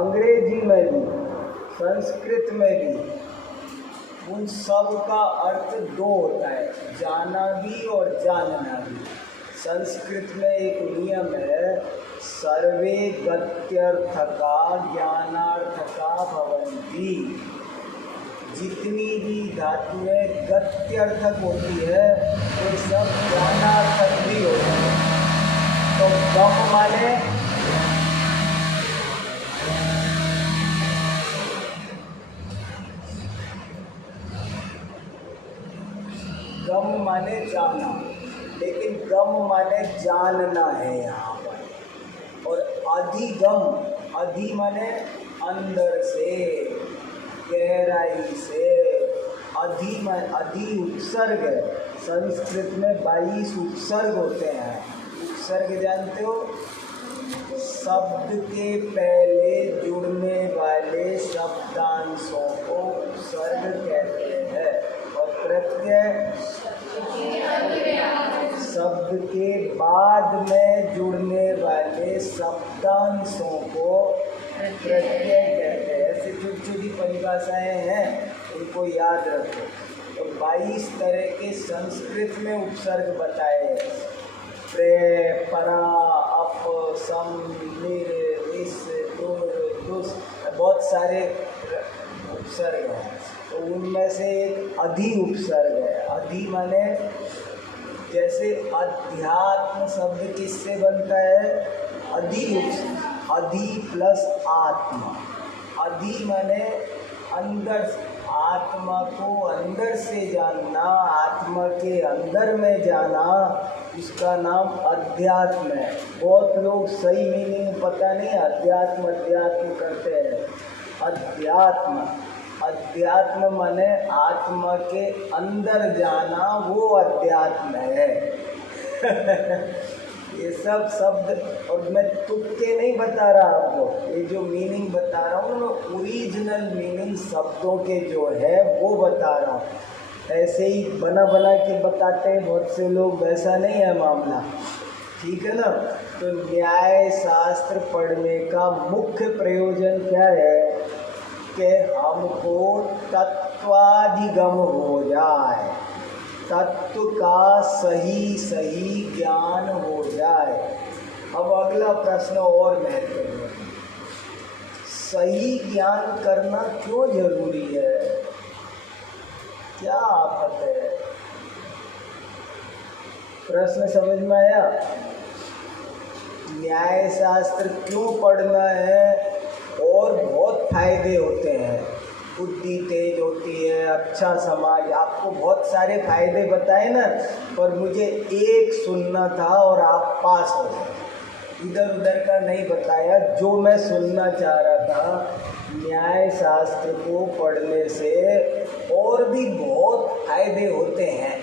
अंग्रेजी में भी, संस्कृत में भी उन सब का अर्थ दो होता है, जाना भी और जानना भी। संस्कृत में एक नियम है, सर्वे गत्यर्थका ज्ञानार्थका भवन्ति। जितनी भी धातुएं गत्यर्थक होती है वो सब ज्ञानार्थक भी होती है। तो गम माने गम माने जाना, लेकिन गम माने जानना है यहाँ पर। और अधिगम, अधि माने अंदर से, गहराई से। अधि उपसर्ग है। संस्कृत में 22 उपसर्ग होते हैं। उपसर्ग जानते हो? शब्द के पहले जुड़ने वाले शब्दांशों को उपसर्ग कहते हैं। और प्रत्यय शब्द के बाद में जुड़ने वाले शब्दांशों को प्रत्यय कहते हैं। ऐसे छोटी छोटी परिभाषाएं हैं, उनको याद रखो। तो 22 तरह के संस्कृत में उपसर्ग बताए हैं। प्रे, परा, अप, सम, निर, इस, दुर, दुस, बहुत सारे उपसर्ग हैं। तो उनमें से एक अधि उपसर्ग है। अधि माने जैसे अध्यात्म शब्द किससे बनता है? अधि उपसर्ग, अधि प्लस आत्मा। अधि माने अंदर, आत्मा को अंदर से जानना, आत्मा के अंदर में जाना, उसका नाम अध्यात्म है। बहुत लोग सही मीनिंग पता नहीं अध्यात्म अध्यात्म करते हैं। अध्यात्म, अध्यात्म माने आत्मा के अंदर जाना, वो अध्यात्म है। ये सब शब्द, और मैं तुक्के नहीं बता रहा आपको, ये जो मीनिंग बता रहा हूँ मैं ओरिजिनल मीनिंग शब्दों के जो है वो बता रहा हूँ। ऐसे ही बना बना के बताते हैं बहुत से लोग, वैसा नहीं है मामला, ठीक है ना। तो न्याय शास्त्र पढ़ने का मुख्य प्रयोजन क्या है कि हमको तत्वाधिगम हो जाए, तत्व का सही सही ज्ञान हो जाए। अब अगला प्रश्न और महत्वपूर्ण, सही ज्ञान करना क्यों जरूरी है? क्या आफत है? प्रश्न समझ में आया? न्याय शास्त्र क्यों पढ़ना है? और बहुत फायदे होते हैं, बुद्धि तेज होती है, अच्छा समाज, आपको बहुत सारे फायदे बताए ना, पर मुझे एक सुनना था और आप पास हो गए। इधर उधर का नहीं बताया, जो मैं सुनना चाह रहा था। न्याय शास्त्र को पढ़ने से और भी बहुत फायदे होते हैं,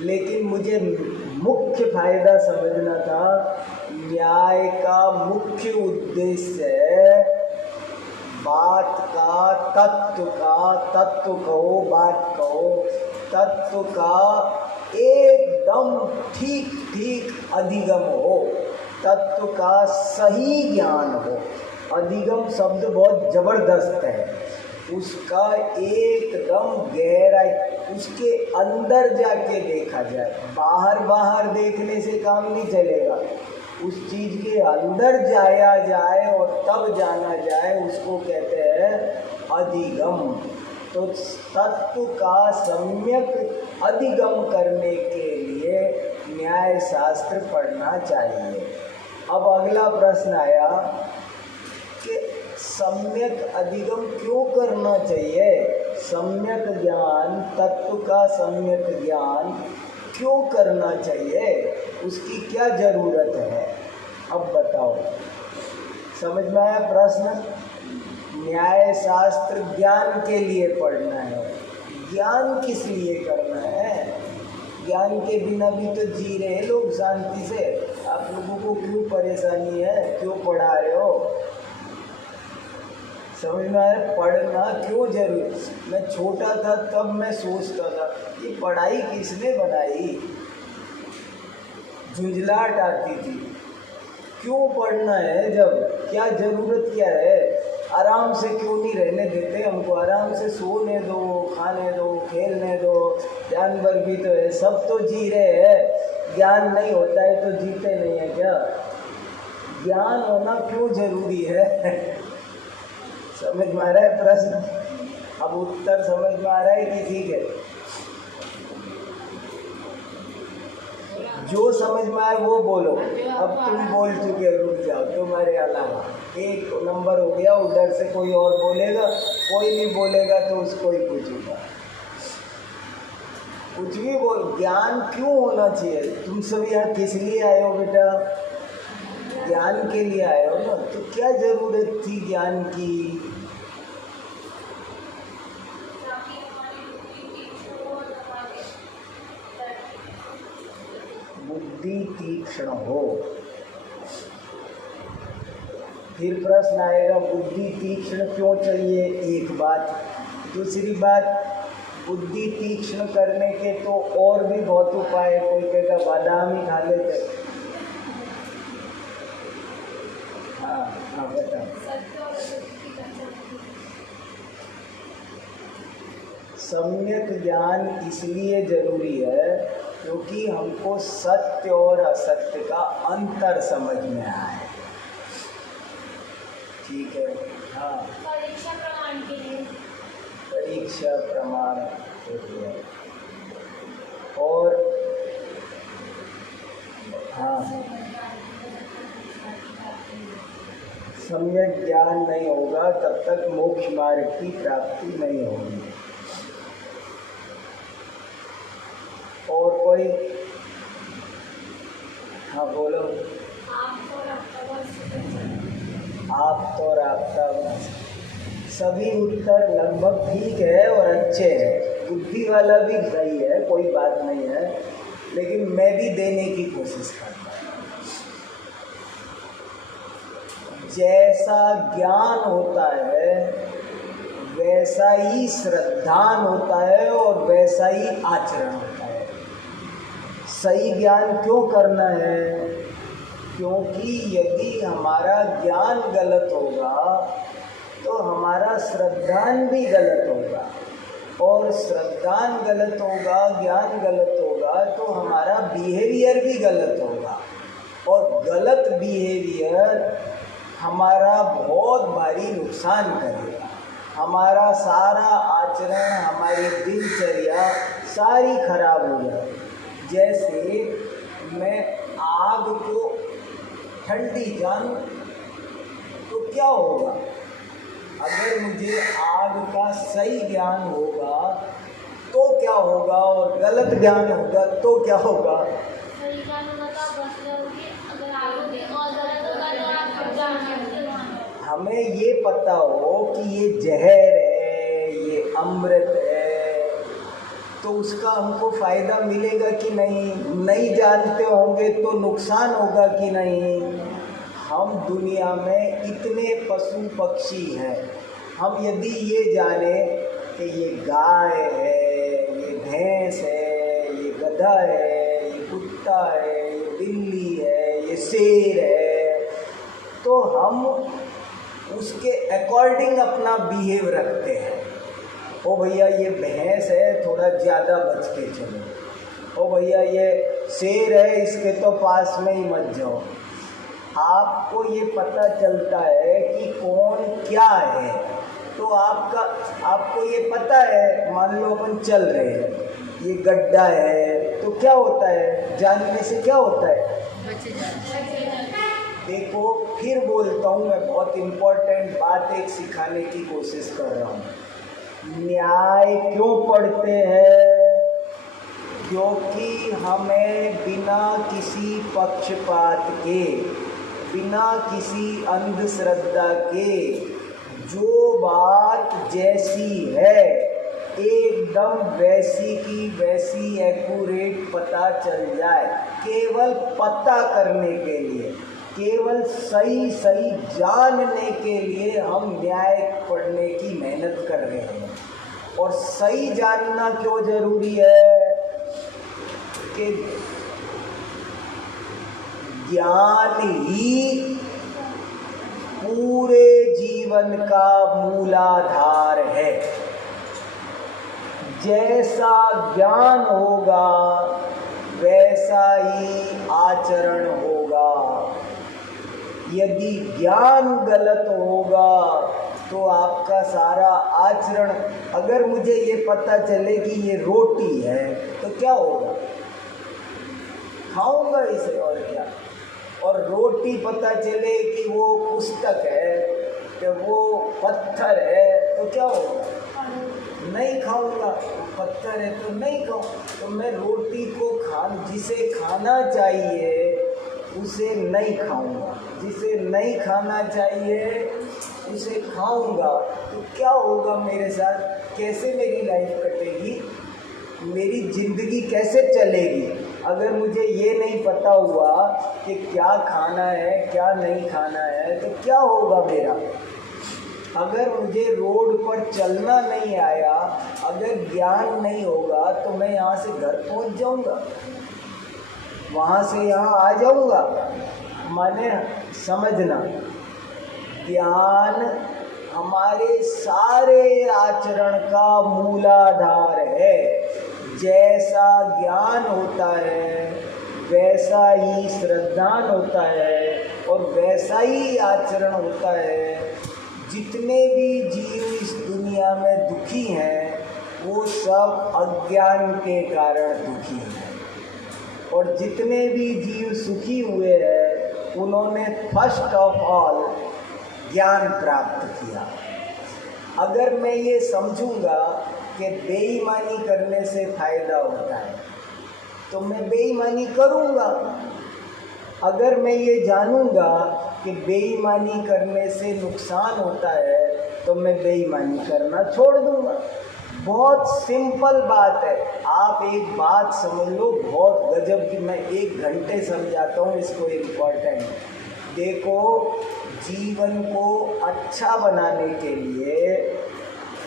लेकिन मुझे मुख्य फायदा समझना था। न्याय का मुख्य उद्देश्य है बात का, तत्व का, तत्व कहो, बात कहो, तत्व का एकदम ठीक ठीक अधिगम हो, तत्व का सही ज्ञान हो। अधिगम शब्द बहुत जबरदस्त है, उसका एकदम गहराई, उसके अंदर जाके देखा जाए। बाहर बाहर देखने से काम नहीं चलेगा, उस चीज़ के अंदर जाया जाए और तब जाना जाए, उसको कहते हैं अधिगम। तो तत्व का सम्यक अधिगम करने के लिए न्याय शास्त्र पढ़ना चाहिए। अब अगला प्रश्न आया कि सम्यक अधिगम क्यों करना चाहिए? सम्यक ज्ञान, तत्व का सम्यक ज्ञान क्यों करना चाहिए? उसकी क्या ज़रूरत है? अब बताओ, समझ में आया प्रश्न? न्याय शास्त्र ज्ञान के लिए पढ़ना है। ज्ञान किस लिए करना है? ज्ञान के बिना भी तो जी रहे हैं लोग शांति से। आप लोगों को क्यों परेशानी है? क्यों पढ़ा रहे हो? समझ में आया? पढ़ना क्यों जरूरी? मैं छोटा था तब मैं सोचता था ये पढ़ाई किसने बनाई, झुंझलाहट आती थी। क्यों पढ़ना है? जब क्या ज़रूरत क्या है? आराम से क्यों नहीं रहने देते हमको? आराम से सोने दो, खाने दो, खेलने दो। जानवर भी तो है, सब तो जी रहे हैं। ज्ञान नहीं होता है तो जीते नहीं है क्या? ज्ञान होना क्यों जरूरी है? समझ में आ रहा है प्रश्न? अब उत्तर समझ में आ रहा है कि ठीक है? जो समझ में आए वो बोलो। अब तुम बोल चुके, रुक जाओ। तुम्हारे अलावा एक नंबर हो गया, उधर से कोई और बोलेगा। कोई नहीं बोलेगा तो उसको ही पूछूंगा। कुछ भी बोल। ज्ञान क्यों होना चाहिए? तुम सब यहाँ किस लिए आए हो बेटा? ज्ञान के लिए आए हो ना? तो क्या जरूरत थी ज्ञान की? बुद्धि तीक्ष्ण हो। फिर प्रश्न आएगा बुद्धि तीक्ष्ण क्यों चाहिए? एक बात। दूसरी बात, बुद्धि तीक्ष्ण करने के तो और भी बहुत उपाय है। कोई कहेगा बादाम ही खा लेते। हाँ हाँ बता। सम्यक ज्ञान इसलिए जरूरी है क्योंकि हमको सत्य और असत्य का अंतर समझ में आए। ठीक है? हाँ, परीक्षा प्रमाण के लिए। परीक्षा प्रमाण के लिए। और हाँ, सम्यक ज्ञान नहीं होगा तब तक मोक्ष मार्ग की प्राप्ति नहीं होगी। और कोई? हाँ बोलो। आप तो रास्ता सभी उत्तर लगभग ठीक है और अच्छे हैं। बुद्धि वाला भी सही है, कोई बात नहीं है, लेकिन मैं भी देने की कोशिश करता हूँ। जैसा ज्ञान होता है वैसा ही श्रद्धान होता है और वैसा ही आचरण होता है। सही ज्ञान क्यों करना है? क्योंकि यदि हमारा ज्ञान गलत होगा तो हमारा श्रद्धान भी गलत होगा, और श्रद्धान गलत होगा, ज्ञान गलत होगा तो हमारा बिहेवियर भी गलत होगा, और गलत बिहेवियर हमारा बहुत भारी नुकसान करेगा। हमारा सारा आचरण, हमारी दिनचर्या सारी खराब हो जाएगी। जैसे मैं आग को ठंडी जानूं तो क्या होगा? अगर मुझे आग का सही ज्ञान होगा तो क्या होगा, और गलत ज्ञान होगा तो क्या होगा? सही ज्ञान होगा तो आप बच जाओगे, अगर आगे और गलत होगा तो आप फट जाओगे। हमें ये पता हो कि ये जहर है, ये अमृत है, तो उसका हमको फ़ायदा मिलेगा कि नहीं? नहीं जानते होंगे तो नुकसान होगा कि नहीं? हम दुनिया में इतने पशु पक्षी हैं, हम यदि ये जाने कि ये गाय है, ये भैंस है, ये गधा है, ये कुत्ता है, ये बिल्ली है, ये शेर है, तो हम उसके अकॉर्डिंग अपना बिहेव रखते हैं। ओ भैया ये भैंस है, थोड़ा ज़्यादा बच के चलो। ओ भैया ये शेर है, इसके तो पास में ही मत जाओ। आपको ये पता चलता है कि कौन क्या है, तो आपको ये पता है। मान लो अपन चल रहे हैं, ये गड्ढा है, तो क्या होता है? जानने से क्या होता है? देखो फिर बोलता हूँ, मैं बहुत इम्पोर्टेंट बात एक सिखाने की कोशिश कर रहा हूँ। न्याय क्यों पढ़ते हैं? क्योंकि हमें बिना किसी पक्षपात के, बिना किसी अंधश्रद्धा के, जो बात जैसी है एकदम वैसी की वैसी एक्यूरेट पता चल जाए, केवल पता करने के लिए, केवल सही सही जानने के लिए हम न्याय पढ़ने की मेहनत कर रहे हैं। और सही जानना क्यों जरूरी है? कि ज्ञान ही पूरे जीवन का मूलाधार है। जैसा ज्ञान होगा वैसा ही आचरण होगा। यदि ज्ञान गलत होगा तो आपका सारा आचरण, अगर मुझे ये पता चले कि ये रोटी है तो क्या होगा, खाऊंगा इसे और क्या। और रोटी पता चले कि वो पुस्तक है, कि वो पत्थर है तो क्या होगा, नहीं खाऊंगा। पत्थर है तो नहीं खाऊं। तो मैं रोटी को जिसे खाना चाहिए उसे नहीं खाऊंगा, जिसे नहीं खाना चाहिए उसे खाऊंगा। तो क्या होगा मेरे साथ, कैसे मेरी लाइफ कटेगी, मेरी ज़िंदगी कैसे चलेगी। अगर मुझे ये नहीं पता हुआ कि क्या खाना है क्या नहीं खाना है तो क्या होगा मेरा। अगर मुझे रोड पर चलना नहीं आया, अगर ज्ञान नहीं होगा तो मैं यहाँ से घर पहुँच जाऊँगा, वहाँ से यहाँ आ जाऊँगा। माने समझना, ज्ञान हमारे सारे आचरण का मूलाधार है। जैसा ज्ञान होता है वैसा ही श्रद्धान होता है और वैसा ही आचरण होता है। जितने भी जीव इस दुनिया में दुखी हैं वो सब अज्ञान के कारण दुखी हैं, और जितने भी जीव सुखी हुए हैं उन्होंने फर्स्ट ऑफ ऑल ज्ञान प्राप्त किया। अगर मैं ये समझूंगा कि बेईमानी करने से फायदा होता है तो मैं बेईमानी करूंगा। अगर मैं ये जानूंगा कि बेईमानी करने से नुकसान होता है तो मैं बेईमानी करना छोड़ दूंगा। बहुत सिंपल बात है। आप एक बात समझ लो, बहुत गजब की, मैं 1 घंटे समझाता हूँ इसको, इम्पोर्टेंट। देखो, जीवन को अच्छा बनाने के लिए,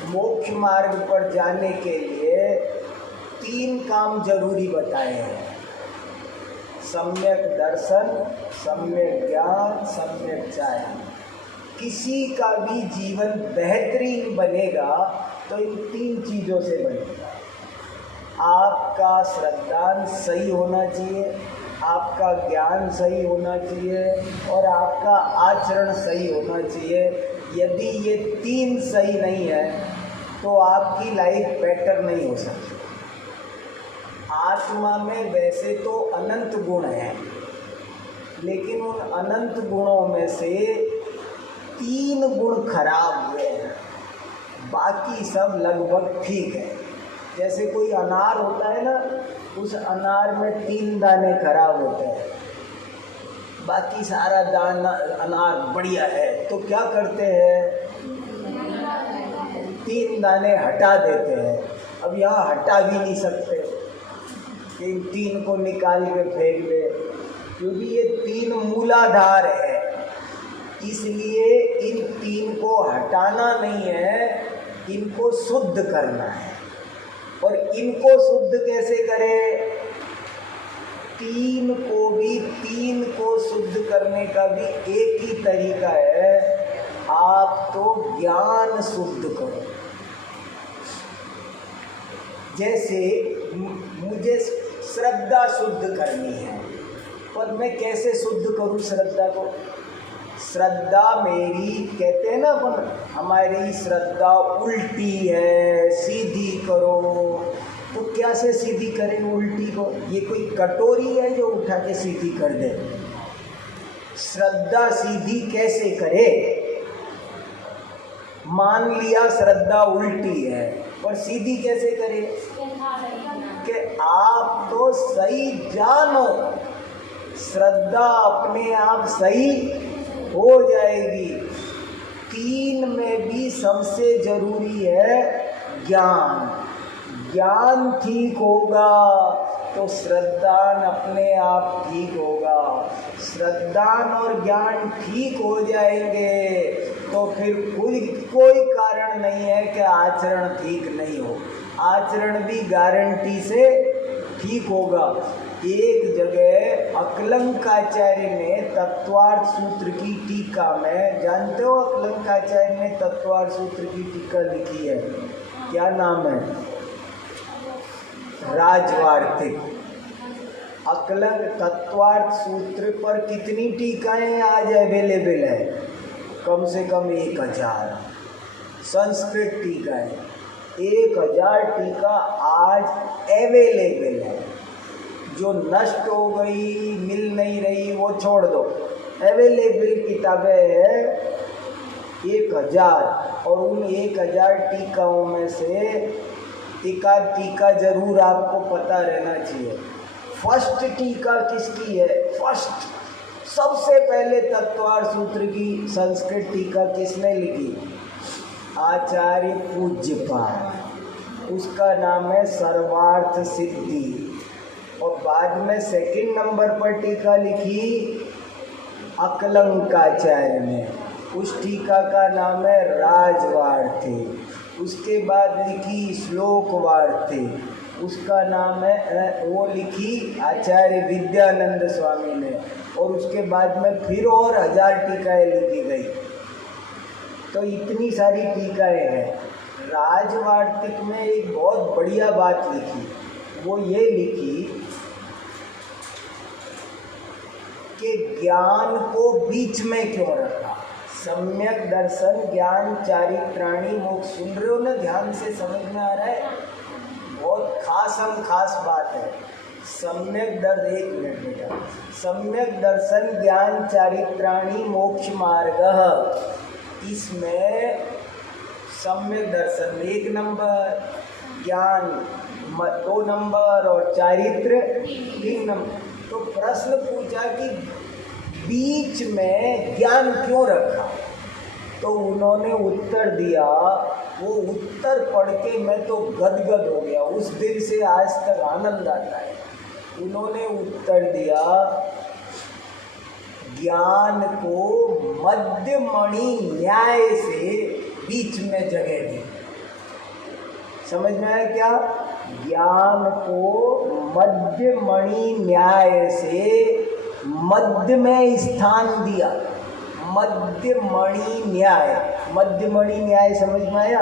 मोक्ष मार्ग पर जाने के लिए 3 काम जरूरी बताए हैं: सम्यक दर्शन, सम्यक ज्ञान, सम्यक चारण। किसी का भी जीवन बेहतरीन बनेगा तो इन 3 चीज़ों से बनेगा। आपका श्रद्धान सही होना चाहिए, आपका ज्ञान सही होना चाहिए और आपका आचरण सही होना चाहिए। यदि ये 3 सही नहीं है तो आपकी लाइफ बेटर नहीं हो सकती। आत्मा में वैसे तो अनंत गुण हैं, लेकिन उन अनंत गुणों में से 3 गुण खराब हुए हैं, बाकी सब लगभग ठीक है। जैसे कोई अनार होता है ना, उस अनार में 3 दाने खराब होते हैं, बाकी सारा दाना अनार बढ़िया है। तो क्या करते हैं, 3 दाने हटा देते हैं। अब यहाँ हटा भी नहीं सकते, इन 3 को निकाल के फेंक दे, क्योंकि ये 3 मूलाधार है। इसलिए इन 3 को हटाना नहीं है, इनको शुद्ध करना है। और इनको शुद्ध कैसे करें, 3 को शुद्ध करने का भी एक ही तरीका है, आप तो ज्ञान शुद्ध करो। जैसे मुझे श्रद्धा शुद्ध करनी है, पर मैं कैसे शुद्ध करूं श्रद्धा को। श्रद्धा मेरी, कहते हैं ना अपन, हमारी श्रद्धा उल्टी है, सीधी करो। तो क्या से सीधी करें उल्टी को, ये कोई कटोरी है जो उठा के सीधी कर दे। श्रद्धा सीधी कैसे करे। मान लिया श्रद्धा उल्टी है, पर सीधी कैसे करे कि आप तो सही जानो, श्रद्धा अपने आप सही हो जाएगी। 3 में भी सबसे जरूरी है ज्ञान। ज्ञान ठीक होगा तो श्रद्धान अपने आप ठीक होगा। श्रद्धान और ज्ञान ठीक हो जाएंगे तो फिर कोई कारण नहीं है कि आचरण ठीक नहीं हो। आचरण भी गारंटी से ठीक होगा। एक जगह अकलंकाचार्य ने तत्वार्थ सूत्र की टीका में, जानते हो अकलंकाचार्य ने तत्वार्थ सूत्र की टीका लिखी है, क्या नाम है? राजवार्तिक। अकलंक तत्वार्थ सूत्र पर कितनी टीकाएं आज अवेलेबल है? कम से कम 1000 संस्कृत टीकाएं। 1000 टीका आज अवेलेबल है। जो नष्ट हो गई, मिल नहीं रही, वो छोड़ दो। अवेलेबल किताबें हैं 1000, और उन 1000 टीकाओं में से एक आध टीका जरूर आपको पता रहना चाहिए। फर्स्ट टीका किसकी है? फर्स्ट सबसे पहले तत्वार्थ सूत्र की संस्कृत टीका किसने लिखी? आचार्य पूज्यपाद। उसका नाम है सर्वार्थ सिद्धि। और बाद में सेकंड नंबर पर टीका लिखी अकलंकाचार्य ने, उस टीका का नाम है राजवार्थी। उसके बाद लिखी श्लोकवार्थी, उसका नाम है, वो लिखी आचार्य विद्यानंद स्वामी ने। और उसके बाद में फिर और 1000 टीकाएँ लिखी गई। तो इतनी सारी टीकाएँ हैं। राजवार्तिक में एक बहुत बढ़िया बात लिखी, वो ये लिखी कि ज्ञान को बीच में क्यों रखा। सम्यक दर्शन ज्ञान चारित्राणी मोक्ष। सुन रहे हो ना, ध्यान से समझ में आ रहा है? बहुत खास बात है। सम्यक दर्शन, एक मिनट बेटा, सम्यक दर्शन ज्ञान चारित्राणी मोक्ष मार्ग। इसमें सम्यक दर्शन 1 नंबर, ज्ञान 2 नंबर और चारित्र 3 नंबर। तो प्रश्न पूछा कि बीच में ज्ञान क्यों रखा? तो उन्होंने उत्तर दिया, वो उत्तर पढ़ के मैं तो गदगद हो गया। उस दिन से आज तक आनंद आता है। उन्होंने उत्तर दिया, ज्ञान को मध्यमणि न्याय से बीच में जगह दी। समझ में आया क्या? ज्ञान को मध्यमणि न्याय से मध्य में स्थान दिया। मध्यमणि न्याय, मध्यमणि न्याय समझ में आया?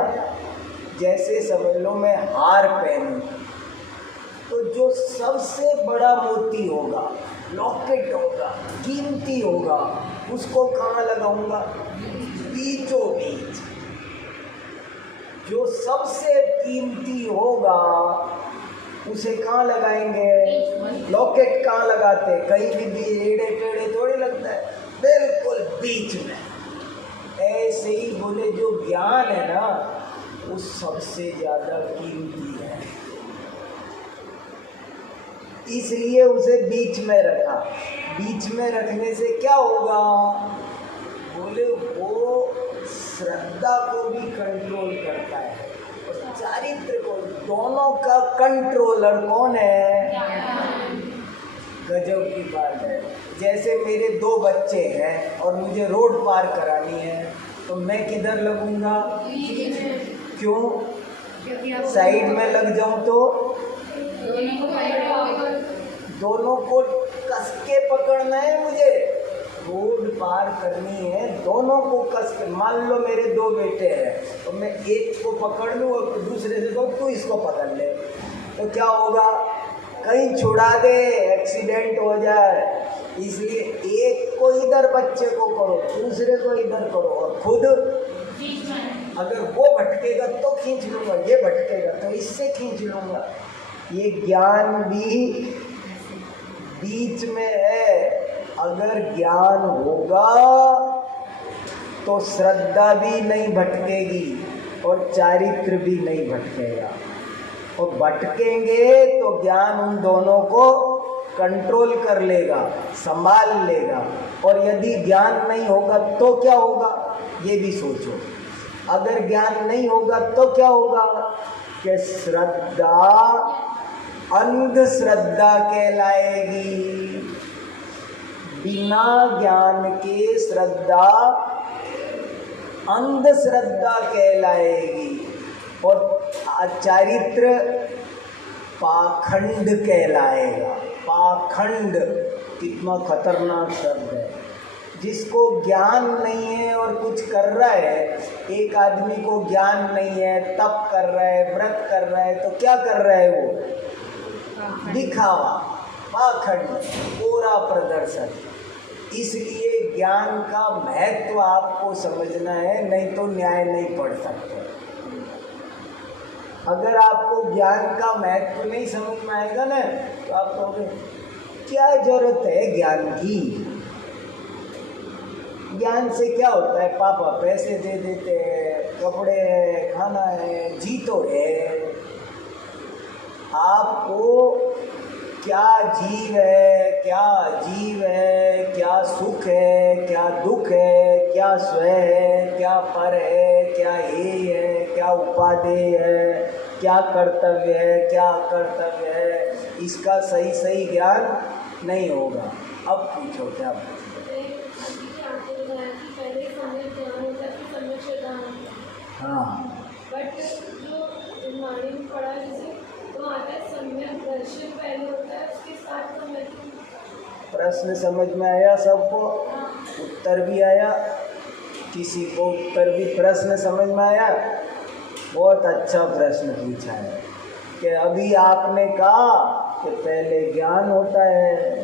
जैसे समझ लो मैं हार पहनूं, तो जो सबसे बड़ा मोती होगा, लॉकेट होगा, कीमती होगा, उसको कहाँ लगाऊंगा? बीचों बीच। जो सबसे कीमती होगा उसे कहाँ लगाएंगे? लॉकेट कहाँ लगाते? कहीं भी एड़े टेढ़े थोड़ी लगता है, बिल्कुल बीच में। ऐसे ही बोले जो ज्ञान है ना, वो सबसे ज्यादा कीमती है, इसलिए उसे बीच में रखा। बीच में रखने से क्या होगा? बोले वो श्रद्धा को भी कंट्रोल करता है और चारित्र को। दोनों का कंट्रोलर कौन है? गजब की बात है। जैसे मेरे 2 बच्चे हैं और मुझे रोड पार करानी है, तो मैं किधर लगूंगा? क्यों? साइड में लग जाऊं तो दोनों को कस के पकड़ना है मुझे। रोड पार करनी है, दोनों को कस के। मान लो मेरे 2 बेटे हैं, तो मैं एक को पकड़ लूँ और दूसरे से कहूँ तू इसको पकड़ ले, तो क्या होगा? कहीं छुड़ा दे, एक्सीडेंट हो जाए। इसलिए एक को इधर बच्चे को करो, दूसरे को इधर करो, और खुद अगर वो भटकेगा तो खींच लूँगा, ये भटकेगा तो इससे खींच लूँगा। ये ज्ञान भी बीच में है। अगर ज्ञान होगा तो श्रद्धा भी नहीं भटकेगी और चारित्र भी नहीं भटकेगा। और भटकेंगे तो ज्ञान उन दोनों को कंट्रोल कर लेगा, संभाल लेगा। और यदि ज्ञान नहीं होगा तो क्या होगा? ये भी सोचो। अगर ज्ञान नहीं होगा तो क्या होगा? कि श्रद्धा अंधश्रद्धा कहलाएगी। बिना ज्ञान के श्रद्धा अंधश्रद्धा कहलाएगी। और चारित्र पाखंड कहलाएगा। पाखंड कितना खतरनाक शब्द है। जिसको ज्ञान नहीं है और कुछ कर रहा है, एक आदमी को ज्ञान नहीं है, तप कर रहा है, व्रत कर रहा है, तो क्या कर रहा है वो? दिखावा, पाखंड, पूरा प्रदर्शन। इसलिए ज्ञान का महत्व आपको समझना है, नहीं तो न्याय नहीं पढ़ सकते। अगर आपको ज्ञान का महत्व नहीं समझ में आएगा ना, तो आप कहोगे क्या जरूरत है ज्ञान की? ज्ञान से क्या होता है? पापा पैसे दे देते हैं, कपड़े है, खाना है, जी तो है। आपको क्या जीव है, क्या अजीव है, क्या सुख है, क्या दुख है, क्या स्व है, क्या पर है, क्या हेय है, क्या उपादेय है, क्या कर्तव्य है, क्या अकर्तव्य है, इसका सही सही ज्ञान नहीं होगा। अब पूछो क्या पूछो? हाँ, बट जो नानी में पढ़ा जैसे तो आता है सम्यक दर्शन पहले होता है, उसके साथ सम्यक। प्रश्न समझ में आया सबको? उत्तर भी आया? किसी को उत्तर भी प्रश्न समझ में आया? बहुत अच्छा प्रश्न पूछा है कि अभी आपने कहा कि पहले ज्ञान होता है,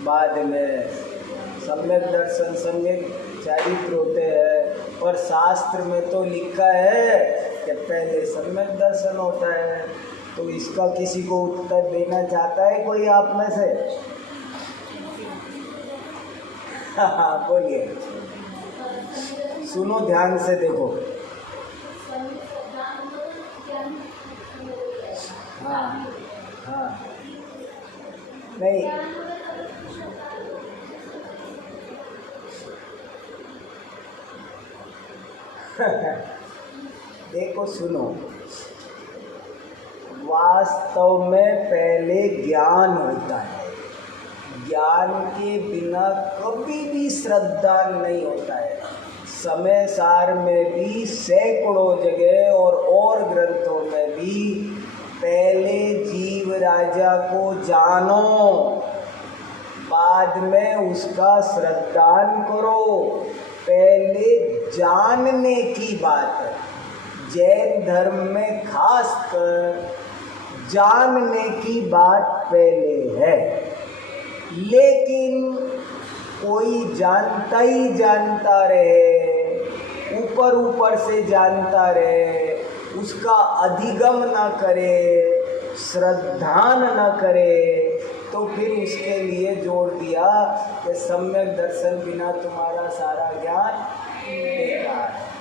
बाद में सम्यक दर्शन, सम्यक चारित्र होते हैं, और शास्त्र में तो लिखा है कि पहले सम्यक दर्शन होता है। तो इसका किसी को उत्तर देना चाहता है कोई आप में से? हाँ बोलिए, सुनो ध्यान से, देखो। हाँ हाँ, नहीं, देखो सुनो, वास्तव में पहले ज्ञान होता है। ज्ञान के बिना कभी भी श्रद्धा नहीं होता है। समय सार में भी सैकड़ों जगह और ग्रंथों में भी पहले जीव राजा को जानो, बाद में उसका श्रद्धान करो। पहले जानने की बात है। जैन धर्म में खासकर जानने की बात पहले है, लेकिन कोई जानता ही जानता रहे, ऊपर ऊपर से जानता रहे, उसका अधिगम न करे, श्रद्धान न करे, तो फिर उसके लिए जोड़ दिया कि सम्यक दर्शन बिना तुम्हारा सारा ज्ञान बेकार है।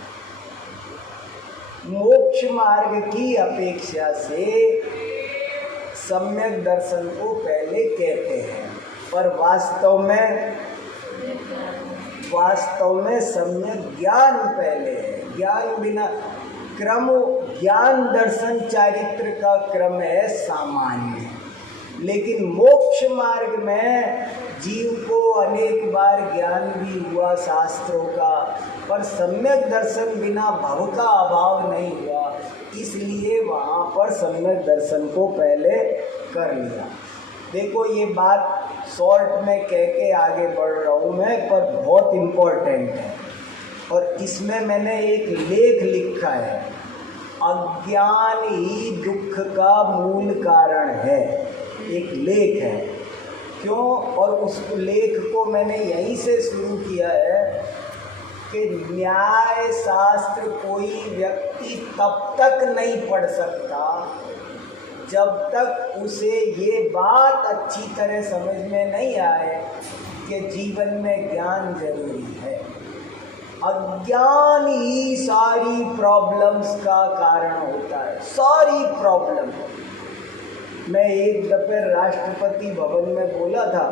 मोक्ष मार्ग की अपेक्षा से सम्यक दर्शन को पहले कहते हैं, पर वास्तव में सम्यक ज्ञान पहले है। ज्ञान बिना क्रम, ज्ञान दर्शन चारित्र का क्रम है सामान्य, लेकिन मोक्ष मार्ग में जीव को अनेक बार ज्ञान भी हुआ शास्त्रों का, पर सम्यक दर्शन बिना भव का अभाव नहीं हुआ, इसलिए वहाँ पर सम्यक दर्शन को पहले कर लिया। देखो ये बात शॉर्ट में कह के आगे बढ़ रहा हूँ मैं, पर बहुत इम्पोर्टेंट है, और इसमें मैंने एक लेख लिखा है, अज्ञान ही दुख का मूल कारण है। एक लेख है, क्यों? और उस लेख को मैंने यहीं से शुरू किया है कि न्याय शास्त्र कोई व्यक्ति तब तक नहीं पढ़ सकता जब तक उसे ये बात अच्छी तरह समझ में नहीं आए कि जीवन में ज्ञान जरूरी है। अज्ञान ही सारी प्रॉब्लम्स का कारण होता है, सारी प्रॉब्लम। मैं एक दफे राष्ट्रपति भवन में बोला था,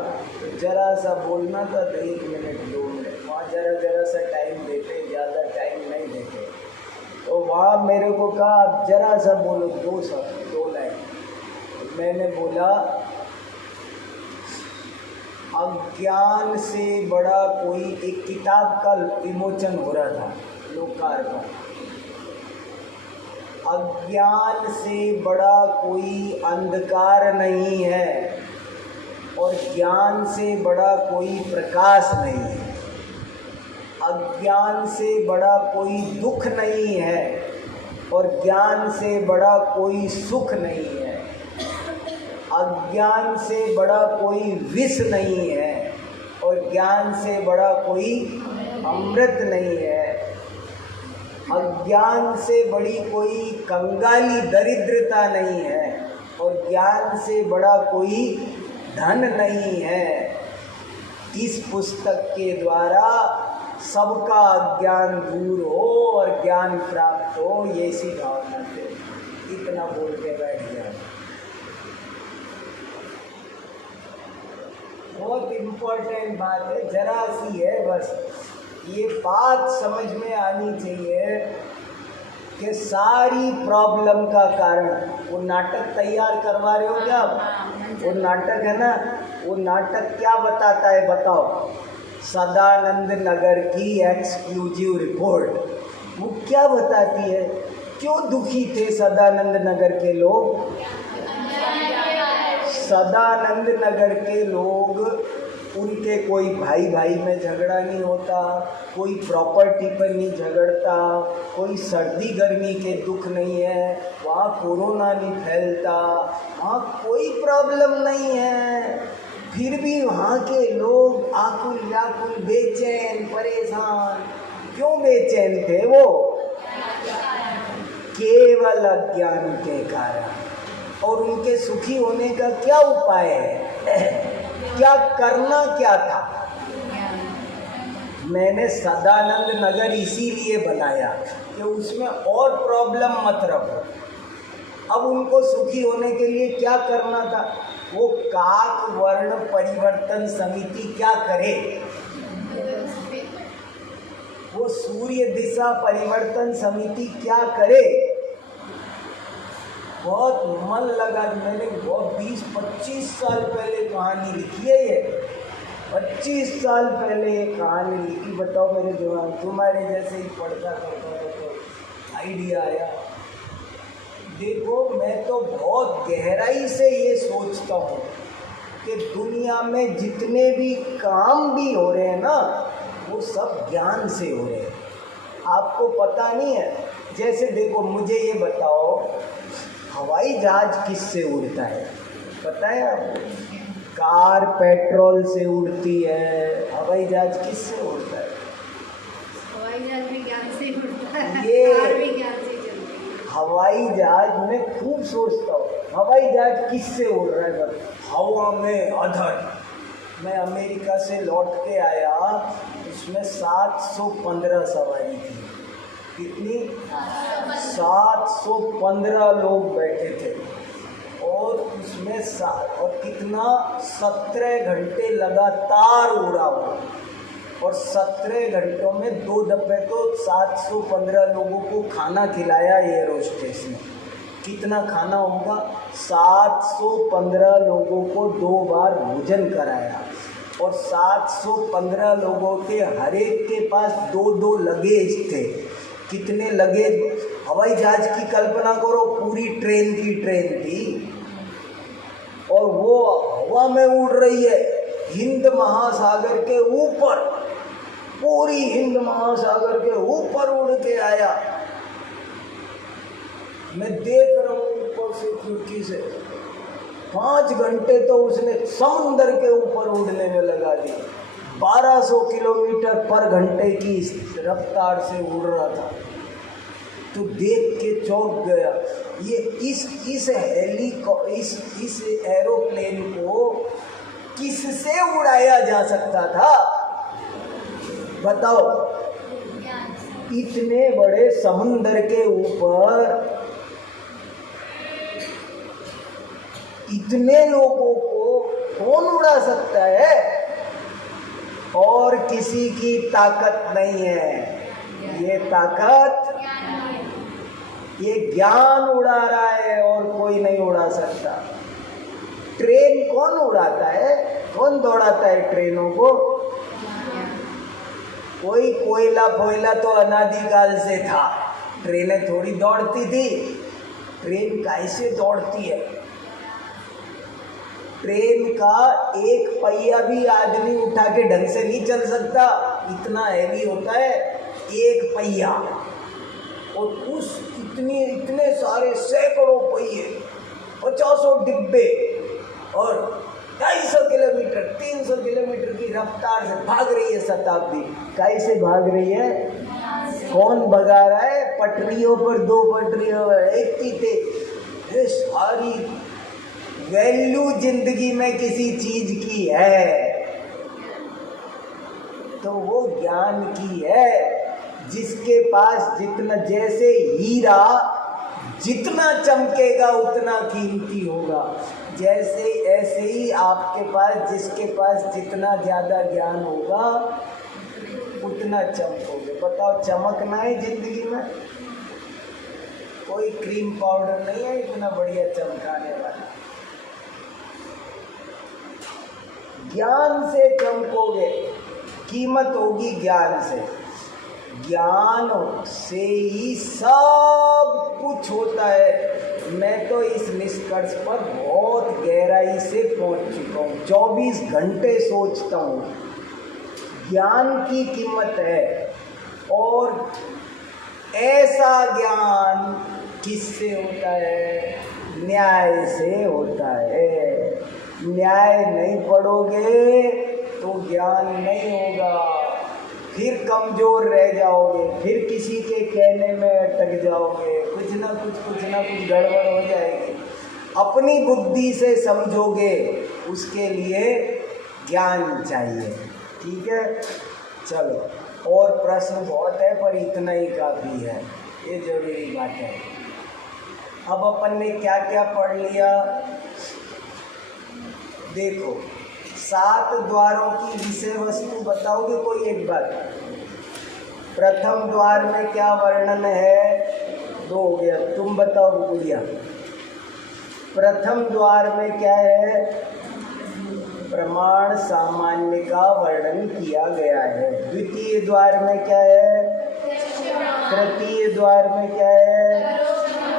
जरा सा बोलना था तो 1 मिनट 2 मिनट, वहाँ जरा सा टाइम देते, ज़्यादा टाइम नहीं देते। तो वहाँ मेरे को कहा आप जरा सा बोलो, 2 लाइन। मैंने बोला अज्ञान से बड़ा कोई, एक किताब का विमोचन हो रहा था, लोकार्पण। अज्ञान से बड़ा कोई अंधकार नहीं है। और ज्ञान से बड़ा कोई प्रकाश नहीं है। अज्ञान से बड़ा कोई दुख नहीं है और ज्ञान से बड़ा कोई सुख नहीं है। अज्ञान से बड़ा कोई विष नहीं है और ज्ञान से बड़ा कोई अमृत नहीं है। अज्ञान से बड़ी कोई कंगाली दरिद्रता नहीं है और ज्ञान से बड़ा कोई धन नहीं है। इस पुस्तक के द्वारा सबका अज्ञान दूर हो और ज्ञान प्राप्त हो, ये सी भावना से इतना बोल के बैठ गया। बहुत इम्पोर्टेंट बात है, जरा सी है बस। ये बात समझ में आनी चाहिए कि सारी प्रॉब्लम का कारण, वो नाटक तैयार करवा रहे हो क्या आप? वो नाटक है ना, वो नाटक क्या बताता है बताओ? सदानंद नगर की एक्सक्लूसिव रिपोर्ट, वो क्या बताती है? क्यों दुखी थे सदानंद नगर के लोग? सदानंद नगर के लोग, उनके कोई भाई भाई में झगड़ा नहीं होता, कोई प्रॉपर्टी पर नहीं झगड़ता, कोई सर्दी गर्मी के दुख नहीं है, वहाँ कोरोना नहीं फैलता, वहाँ कोई प्रॉब्लम नहीं है। फिर भी वहाँ के लोग आकुल व्याकुल बेचैन परेशान। क्यों बेचैन थे वो? केवल अज्ञान के कारण। और उनके सुखी होने का क्या उपाय है? क्या करना क्या था? मैंने सदानंद नगर इसीलिए बनाया कि उसमें और प्रॉब्लम मत रखो। अब उनको सुखी होने के लिए क्या करना था? वो काक वर्ण परिवर्तन समिति क्या करे? वो सूर्य दिशा परिवर्तन समिति क्या करे? बहुत मन लगा। मैंने बहुत 20-25 साल पहले कहानी लिखी है ये। 25 साल पहले ये कहानी लिखी। बताओ मेरे दिमाग, तुम्हारे जैसे ही पढ़ता करता तो आइडिया आया। देखो, मैं तो बहुत गहराई से ये सोचता हूँ कि दुनिया में जितने भी काम भी हो रहे हैं ना, वो सब ज्ञान से हो रहे हैं। आपको पता नहीं है? जैसे देखो, मुझे ये बताओ, हवाई जहाज किससे उड़ता है? पता है आपको? कार पेट्रोल से उड़ती है, हवाई जहाज किससे उड़ता है? हवाई जहाज भी ज्ञान से उड़ता है, ये कार भी ज्ञान से चलती है। हवाई जहाज में खूब सोचता हूँ, हवाई जहाज किससे उड़ रहा है? हवा में अधर। मैं अमेरिका से लौट के आया, उसमें 715 सवारी थी। कितनी? 715 लोग बैठे थे और उसमें और कितना 17 घंटे लगातार उड़ा हुआ। और 17 घंटों में 2 दफे तो 715 लोगों को खाना खिलाया एयर होस्टेस ने। कितना खाना होगा? 715 लोगों को 2 बार भोजन कराया और 715 लोगों के हर एक के पास 2-2 लगेज थे। कितने लगेज? हवाई जहाज की कल्पना करो, पूरी ट्रेन की ट्रेन थी और वो हवा में उड़ रही है, हिंद महासागर के ऊपर, पूरी हिंद महासागर के ऊपर उड़ के आया। मैं देख रहा हूँ ऊपर से खिड़की से। 5 घंटे तो उसने समुंदर के ऊपर उड़ने में लगा दी। 1200 किलोमीटर पर घंटे की रफ्तार से उड़ रहा था। तो देख के चौंक गया। ये इस एरोप्लेन को किससे उड़ाया जा सकता था? बताओ। इतने बड़े समुंदर के ऊपर इतने लोगों को कौन उड़ा सकता है? और किसी की ताकत नहीं है। ये ताकत, ये ज्ञान उड़ा रहा है और कोई नहीं उड़ा सकता। ट्रेन कौन उड़ाता है? कौन दौड़ाता है ट्रेनों को? कोई कोयला फोयला तो अनादिकाल से था। ट्रेनें थोड़ी दौड़ती थी। ट्रेन कैसे दौड़ती है? ट्रेन का एक पहिया भी आदमी उठा के ढंग से नहीं चल सकता, इतना हैवी होता है एक पहिया। और उस इतने सारे सैकड़ों पहिए, 50 डिब्बे और 250 किलोमीटर 300 किलोमीटर की रफ्तार से भाग रही है शताब्दी। कैसे भाग रही है? कौन भगा रहा है? पटरियों पर, 2 पटरियों पर इतनी तेज। ये सारी वैल्यू जिंदगी में किसी चीज की है तो वो ज्ञान की है, जिसके पास जितना, जैसे हीरा जितना चमकेगा उतना कीमती होगा, जैसे ऐसे ही आपके पास, जिसके पास जितना ज़्यादा ज्ञान होगा उतना चमकोगे। बताओ, चमकना है जिंदगी में? कोई क्रीम पाउडर नहीं है इतना बढ़िया चमकाने वाला। ज्ञान से चमकोगे, कीमत होगी ज्ञान से। ज्ञान से ही सब कुछ होता है। मैं तो इस निष्कर्ष पर बहुत गहराई से पहुंच चुका हूँ, 24 घंटे सोचता हूँ। ज्ञान की कीमत है, और ऐसा ज्ञान किससे होता है? न्याय से होता है। न्याय नहीं पढ़ोगे तो ज्ञान नहीं होगा, फिर कमज़ोर रह जाओगे, फिर किसी के कहने में अटक जाओगे, कुछ ना कुछ गड़बड़ हो जाएगी। अपनी बुद्धि से समझोगे, उसके लिए ज्ञान चाहिए। ठीक है, चलो, और प्रश्न बहुत है पर इतना ही काफ़ी है, ये जरूरी बात है। अब अपन ने क्या क्या पढ़ लिया? देखो, 7 द्वारों की विषय वस्तु बताओगे कोई एक बार? प्रथम द्वार में क्या वर्णन है? 2 हो गया, तुम बताओ गुड़िया। प्रथम द्वार में क्या है? प्रमाण सामान्य का वर्णन किया गया है। द्वितीय द्वार में क्या है? तृतीय द्वार में क्या है?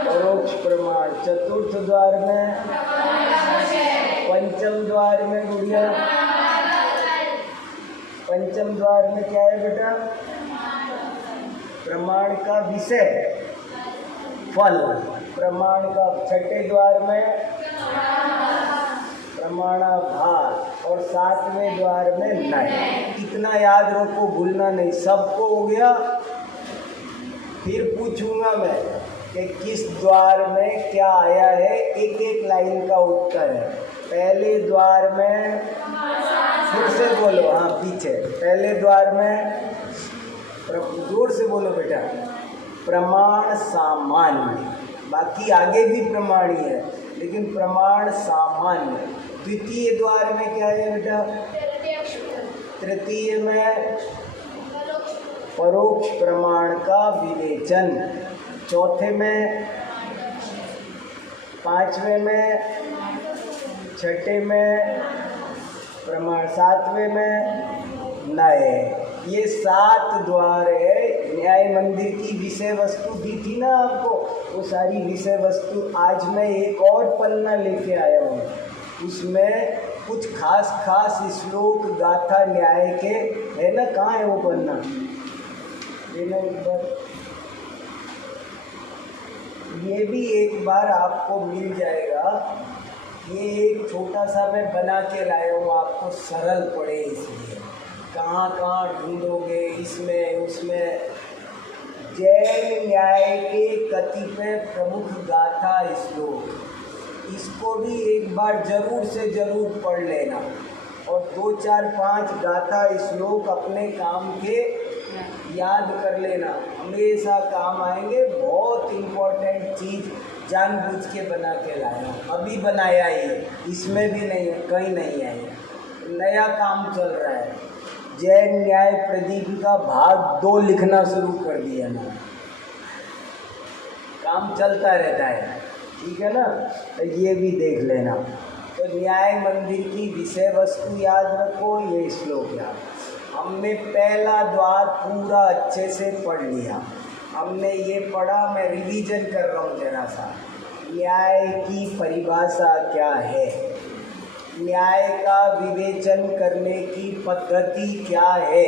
परोक्ष प्रमाण। चतुर्थ द्वार में, पंचम द्वार में गुड़िया, पंचम द्वार में क्या है बेटा? प्रमाण का विषय, फल। प्रमाण का छठे द्वार में प्रमाणाभास, और 7वें द्वार में न्याय। इतना याद रखो, भूलना नहीं। सबको हो गया? फिर पूछूंगा मैं कि किस द्वार में क्या आया है, एक एक लाइन का उत्तर है। पहले द्वार में, फिर से बोलो, हाँ पीछे, पहले द्वार में, जोर से बोलो बेटा, प्रमाण सामान्य। बाकी आगे भी प्रमाण ही है, लेकिन प्रमाण सामान्य। द्वितीय द्वार में क्या है बेटा? तृतीय में परोक्ष प्रमाण का विवेचन। चौथे में, 5वें में, छठे में प्रमाण, 7वें में न्याय। ये 7 द्वार है। न्याय मंदिर की विषय वस्तु दी थी ना आपको, वो सारी विषय वस्तु आज मैं एक और पन्ना लेके आया हूँ। उसमें कुछ खास श्लोक गाथा न्याय के है ना। कहाँ है वो पन्ना? देना एक बार। ये भी एक बार आपको मिल जाएगा। ये एक छोटा सा मैं बना के लाया हूँ, आपको सरल पड़े इसलिए। कहाँ कहाँ ढूंढोगे, इसमें उसमें। जैन न्याय के कतिपय प्रमुख गाथा श्लोक, इसको भी एक बार जरूर से जरूर पढ़ लेना, और 2, 4, 5 गाथा श्लोक अपने काम के याद कर लेना, हमेशा काम आएंगे। बहुत इम्पोर्टेंट चीज़ जानबूझ के बना के लाया, अभी बनाया ही, इसमें भी नहीं है, कहीं नहीं है, नया काम चल रहा है। जैन न्याय प्रदीप का भाग 2 लिखना शुरू कर दिया ना, काम चलता रहता है। ठीक है ना, तो ये भी देख लेना। तो न्याय मंदिर की विषय वस्तु याद रखो, ये श्लोक याद। हमने पहला द्वार पूरा अच्छे से पढ़ लिया। हमने ये पढ़ा, मैं रिवीजन कर रहा हूँ जरा सा। न्याय की परिभाषा क्या है? न्याय का विवेचन करने की पद्धति क्या है?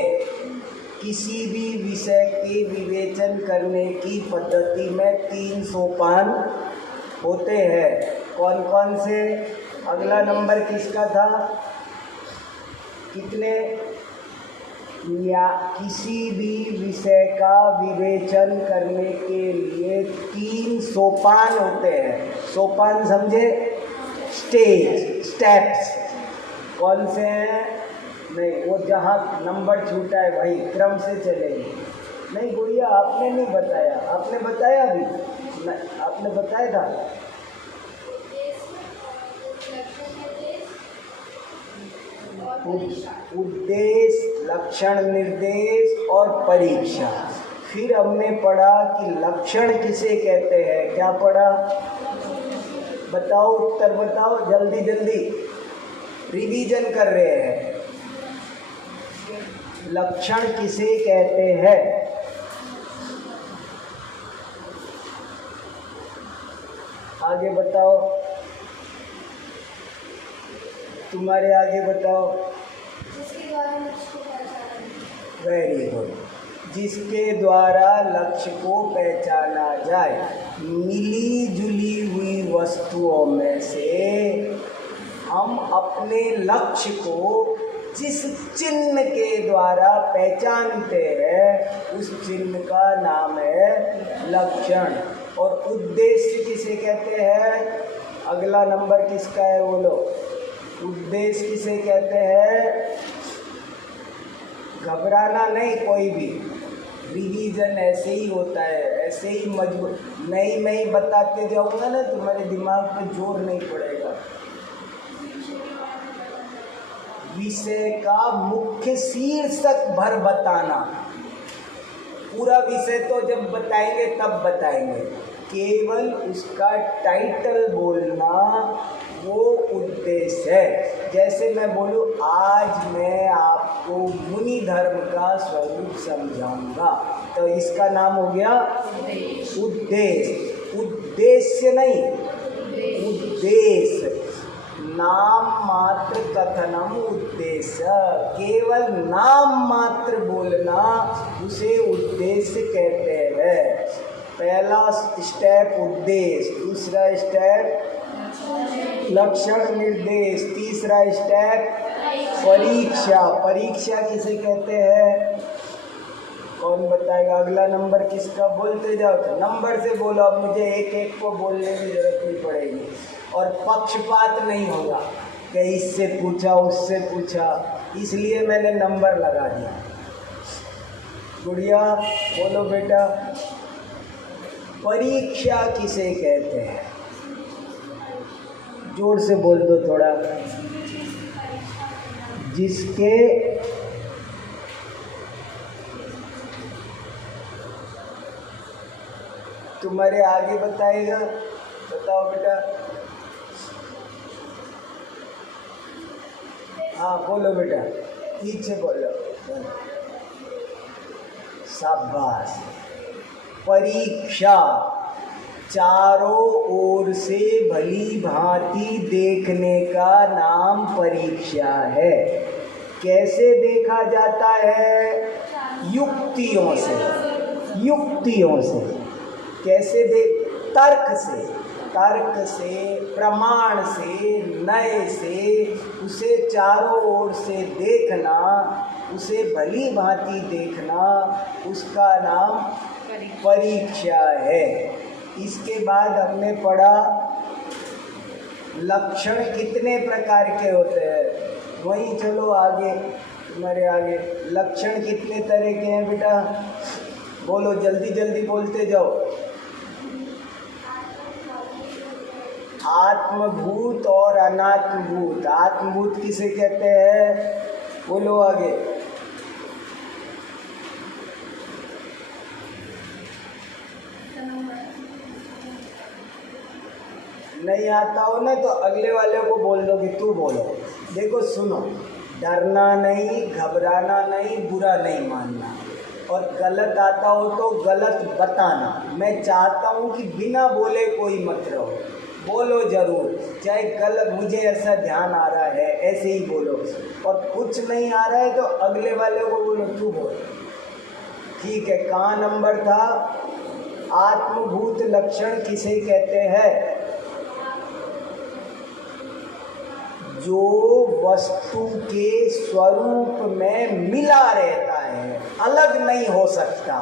किसी भी विषय के विवेचन करने की पद्धति में 3 सोपान होते हैं। कौन कौन से? अगला नंबर किसका था? कितने? या किसी भी विषय का विवेचन करने के लिए 3 सोपान होते हैं। सोपान समझे? स्टेप्स। कौन से हैं? नहीं, वो जहाँ नंबर छूटा है भाई क्रम से चलेंगे। नहीं गुड़िया, आपने नहीं बताया। आपने बताया अभी? आपने बताया था। उद्देश्य, लक्षण निर्देश और परीक्षा। फिर हमने पढ़ा कि लक्षण किसे कहते हैं। क्या पढ़ा? बताओ, उत्तर बताओ जल्दी जल्दी, रिवीजन कर रहे हैं। लक्षण किसे कहते हैं? आगे बताओ, तुम्हारे आगे बताओ। Very good. जिसके द्वारा लक्ष्य को पहचाना जाए। मिली जुली हुई वस्तुओं में से हम अपने लक्ष्य को जिस चिन्ह के द्वारा पहचानते हैं उस चिन्ह का नाम है लक्षण। और उद्देश्य किसे कहते हैं? अगला नंबर किसका है बोलो? उद्देश्य किसे कहते हैं? घबराना नहीं कोई भी, रिवीजन ऐसे ही होता है, ऐसे ही मजबूत। नहीं मैं ही बताते जाऊंगा ना, तुम्हारे दिमाग पे जोर नहीं पड़ेगा। विषय का मुख्य शीर्षक भर बताना। पूरा विषय तो जब बताएंगे तब बताएंगे, केवल उसका टाइटल बोलना वो उद्देश्य है। जैसे मैं बोलूँ आज मैं आपको मुनि धर्म का स्वरूप समझाऊंगा, तो इसका नाम हो गया उद्देश्य। उद्देश्य नहीं, उद्देश्य। नाम मात्र कथनम उद्देश्य। केवल नाम मात्र बोलना उसे उद्देश्य कहते हैं। पहला स्टेप उद्देश्य, दूसरा स्टेप लक्षण निर्देश, तीसरा स्टेप परीक्षा। परीक्षा किसे कहते हैं? कौन बताएगा? अगला नंबर किसका? बोलते जाओ, नंबर से बोलो। अब मुझे एक एक को बोलने की जरूरत नहीं पड़ेगी और पक्षपात नहीं होगा कि इससे पूछा उससे पूछा, इसलिए मैंने नंबर लगा दिया। गुड़िया बोलो बेटा, परीक्षा किसे कहते हैं? जोर से बोल दो थोड़ा। जिसके तुम्हारे आगे बताएगा। बताओ बेटा। हाँ बोलो बेटा, पीछे बोलो। शाबाश। परीक्षा चारों ओर से भली भांति देखने का नाम परीक्षा है। कैसे देखा जाता है? युक्तियों से। युक्तियों से कैसे देख? तर्क से, तर्क से, प्रमाण से, नए से उसे चारों ओर से देखना, उसे भली भांति देखना, उसका नाम परीक्षा है। इसके बाद हमने पढ़ा लक्षण कितने प्रकार के होते हैं। वही चलो आगे, तुम्हारे आगे लक्षण कितने तरह के हैं बेटा? बोलो जल्दी जल्दी बोलते जाओ। आत्मभूत और अनात्मभूत। आत्मभूत किसे कहते हैं? बोलो आगे। नहीं आता हो ना तो अगले वाले को बोल दो कि तू बोलो। देखो सुनो, डरना नहीं, घबराना नहीं, बुरा नहीं मानना, और गलत आता हो तो गलत बताना। मैं चाहता हूँ कि बिना बोले कोई मत रहो, बोलो जरूर, चाहे गलत मुझे ऐसा ध्यान आ रहा है ऐसे ही बोलो, और कुछ नहीं आ रहा है तो अगले वाले को बोलो तू बोल। ठीक है, कहाँ नंबर था? आत्मभूत लक्षण किसे कहते हैं? जो वस्तु के स्वरूप में मिला रहता है, अलग नहीं हो सकता,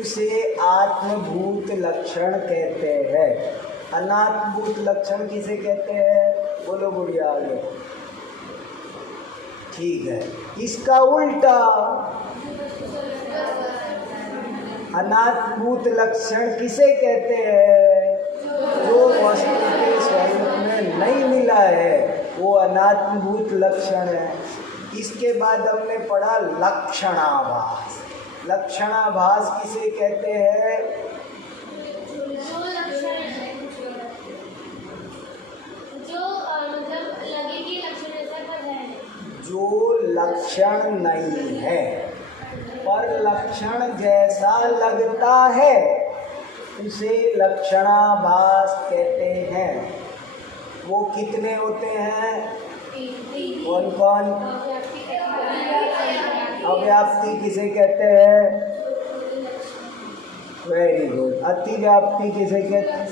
उसे आत्मभूत लक्षण कहते हैं। अनात्मभूत लक्षण किसे कहते हैं? बोलो गुड़िया आगे। ठीक है, इसका उल्टा अनात्मभूत लक्षण किसे कहते हैं? जो वस्तु के स्वरूप में नहीं मिला है वो अनात्मभूत लक्षण है। इसके बाद हमने पढ़ा लक्षणाभास। लक्षणाभास किसे कहते हैं? जो लक्षण नहीं है पर लक्षण जैसा लगता है उसे लक्षणाभास कहते हैं। वो कितने होते हैं? कौन कौन? अव्याप्ति किसे कहते हैं? Very good. अतिव्याप्ति किसे कहते हैं?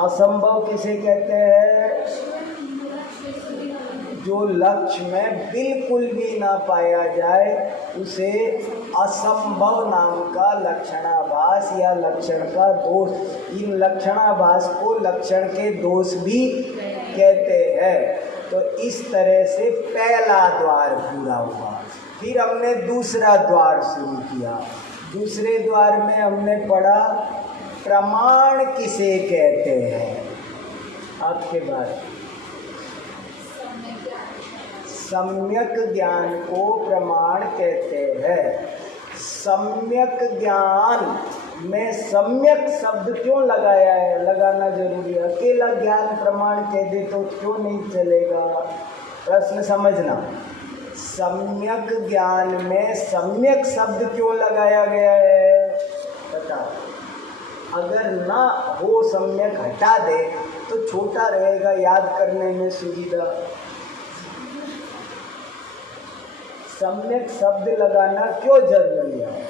असंभव किसे कहते हैं? जो लक्ष्य में बिल्कुल भी ना पाया जाए उसे असंभव नाम का लक्षणाभास या लक्षण का दोष, इन लक्षणाभास को लक्षण के दोष भी कहते हैं। तो इस तरह से पहला द्वार पूरा हुआ। फिर हमने दूसरा द्वार शुरू किया। दूसरे द्वार में हमने पढ़ा प्रमाण किसे कहते हैं? आपके बाद सम्यक ज्ञान को प्रमाण कहते हैं। सम्यक ज्ञान में सम्यक शब्द क्यों लगाया है? लगाना जरूरी है। अकेला ज्ञान प्रमाण कह दे तो क्यों नहीं चलेगा? प्रश्न समझना। सम्यक ज्ञान में सम्यक शब्द क्यों लगाया गया है? बता। अगर ना हो सम्यक हटा दे तो छोटा रहेगा, याद करने में सुविधा। सम्यक शब्द लगाना क्यों जरूरी है?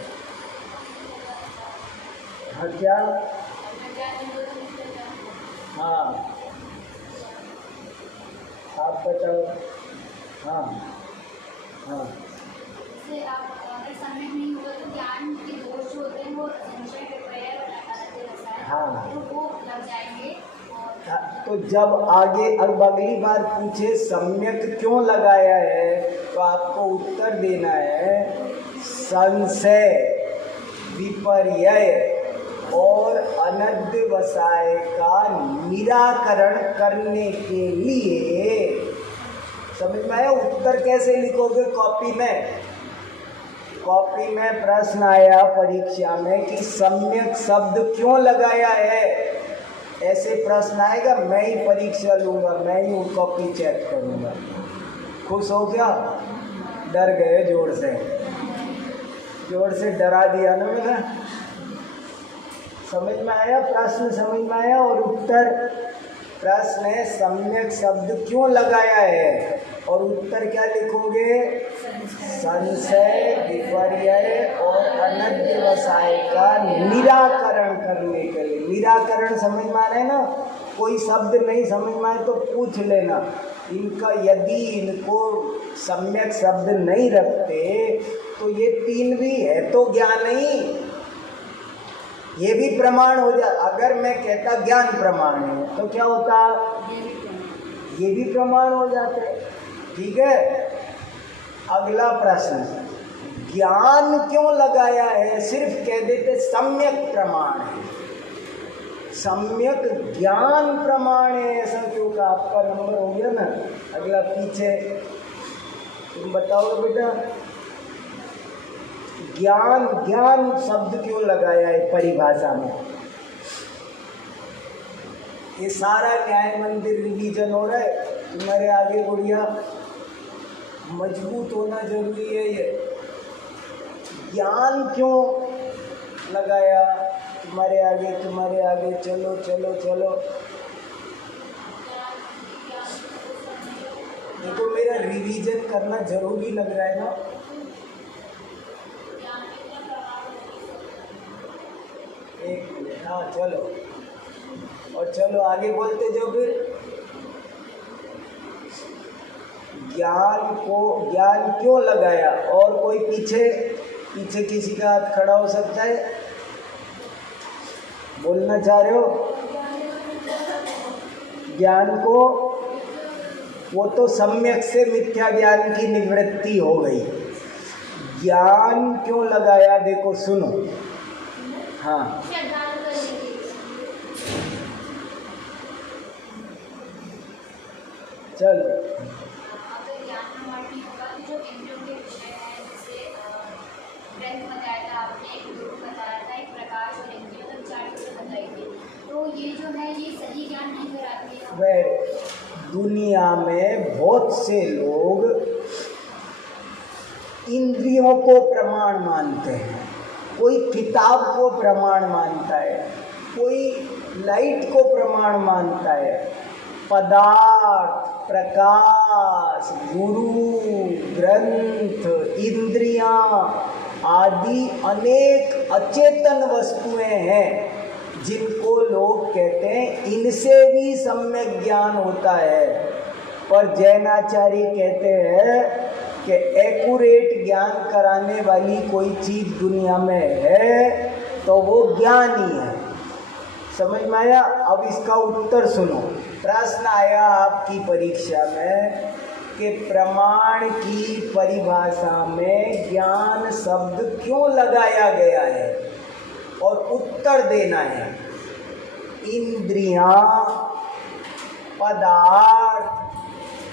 हाँ क्या? हाँ आप बताओ। हाँ हाँ आप अगर सम्यक नहीं हुआ तो ज्ञान के दोष जो होते हैं वो संशय हाँ तो वो लग जाएंगे। तो जब आगे अब अगली बार पूछे सम्यक क्यों लगाया है तो आपको उत्तर देना है संशय, विपर्यय और अनध्यवसाय का निराकरण करने के लिए। समझ में आया? उत्तर कैसे लिखोगे कॉपी में? कॉपी में प्रश्न आया परीक्षा में कि सम्यक शब्द क्यों लगाया है, ऐसे प्रश्न आएगा, मैं ही परीक्षा लूँगा, मैं ही कॉपी चेक करूँगा। खुश हो क्या? डर गए? जोर से डरा दिया ना मैंने। समझ में आया? प्रश्न समझ में आया? और उत्तर, प्रश्न है सम्यक शब्द क्यों लगाया है और उत्तर क्या लिखोगे? संशय, विपर्यय और अनध्यवसाय का निराकरण करने के लिए। निराकरण समझ में आ रहा है ना? कोई शब्द नहीं समझ में आए तो पूछ लेना इनका। यदि इनको सम्यक शब्द नहीं रखते तो ये तीन भी है तो ज्ञान नहीं, ये भी प्रमाण हो जा। अगर मैं कहता ज्ञान प्रमाण है तो क्या होता? ये भी प्रमाण हो जाते। ठीक है, अगला प्रश्न, ज्ञान क्यों लगाया है? सिर्फ कह देते सम्यक प्रमाण है, सम्यक ज्ञान प्रमाण है, ऐसा क्यों कहा? आपका नंबर हो गया ना। अगला पीछे तुम बताओ बेटा, ज्ञान ज्ञान शब्द क्यों लगाया है परिभाषा में? ये सारा न्याय मंदिर रिवीजन हो रहा है तुम्हारे आगे। गुड़िया मजबूत होना जरूरी है। ये ज्ञान क्यों लगाया? तुम्हारे आगे चलो चलो चलो। देखो मेरा रिवीजन करना जरूरी लग रहा है ना। एक मिनट, हाँ चलो, और चलो आगे बोलते जाओ फिर। ज्ञान क्यों लगाया? और कोई पीछे किसी का हाथ खड़ा हो सकता है? बोलना चाह रहे हो? ज्ञान को, वो तो सम्यक से मिथ्या ज्ञान की निवृत्ति हो गई। ज्ञान क्यों लगाया? देखो सुनो, हाँ चलो। अगर ज्ञान प्रमाण नहीं होगा तो जो इंद्रियों के विषय हैं, जैसे ब्रह्म बताया था आपने, एक रूप बताया था, एक प्रकाश और इंद्रियों तक 4 चीजें बताई थी, तो ये जो है ये सही ज्ञान नहीं कराती है। वह दुनिया में बहुत से लोग इंद्रियों को प्रमाण मानते हैं। कोई किताब को प्रमाण मानता है, कोई लाइट को प्रमाण मानता है, पदार्थ, प्रकाश, गुरु, ग्रंथ, इंद्रियां आदि अनेक अचेतन वस्तुएं हैं जिनको लोग कहते हैं इनसे भी सम्यक ज्ञान होता है। पर जैनाचार्य कहते हैं कि एक्यूरेट ज्ञान कराने वाली कोई चीज दुनिया में है तो वो ज्ञान ही है। समझ में आया? अब इसका उत्तर सुनो। प्रश्न आया आपकी परीक्षा में कि प्रमाण की परिभाषा में ज्ञान शब्द क्यों लगाया गया है, और उत्तर देना है। इंद्रियां, पदार्थ,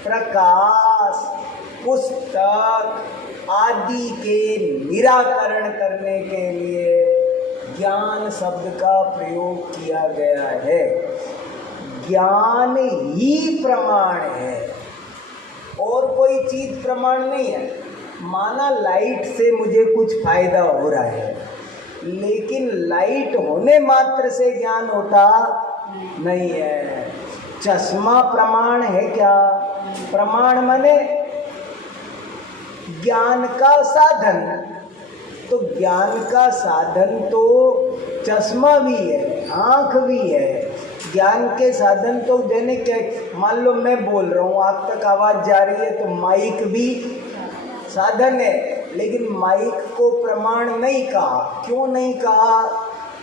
प्रकाश, पुस्तक आदि के निराकरण करने के लिए ज्ञान शब्द का प्रयोग किया गया है। ज्ञान ही प्रमाण है और कोई चीज प्रमाण नहीं है। माना लाइट से मुझे कुछ फायदा हो रहा है, लेकिन लाइट होने मात्र से ज्ञान होता नहीं है। चश्मा प्रमाण है क्या? प्रमाण माने ज्ञान का साधन। तो ज्ञान का साधन तो चश्मा भी है, आँख भी है। ज्ञान के साधन तो देने के, मान लो मैं बोल रहा हूँ, आप तक आवाज़ जा रही है तो माइक भी साधन है, लेकिन माइक को प्रमाण नहीं कहा। क्यों नहीं कहा?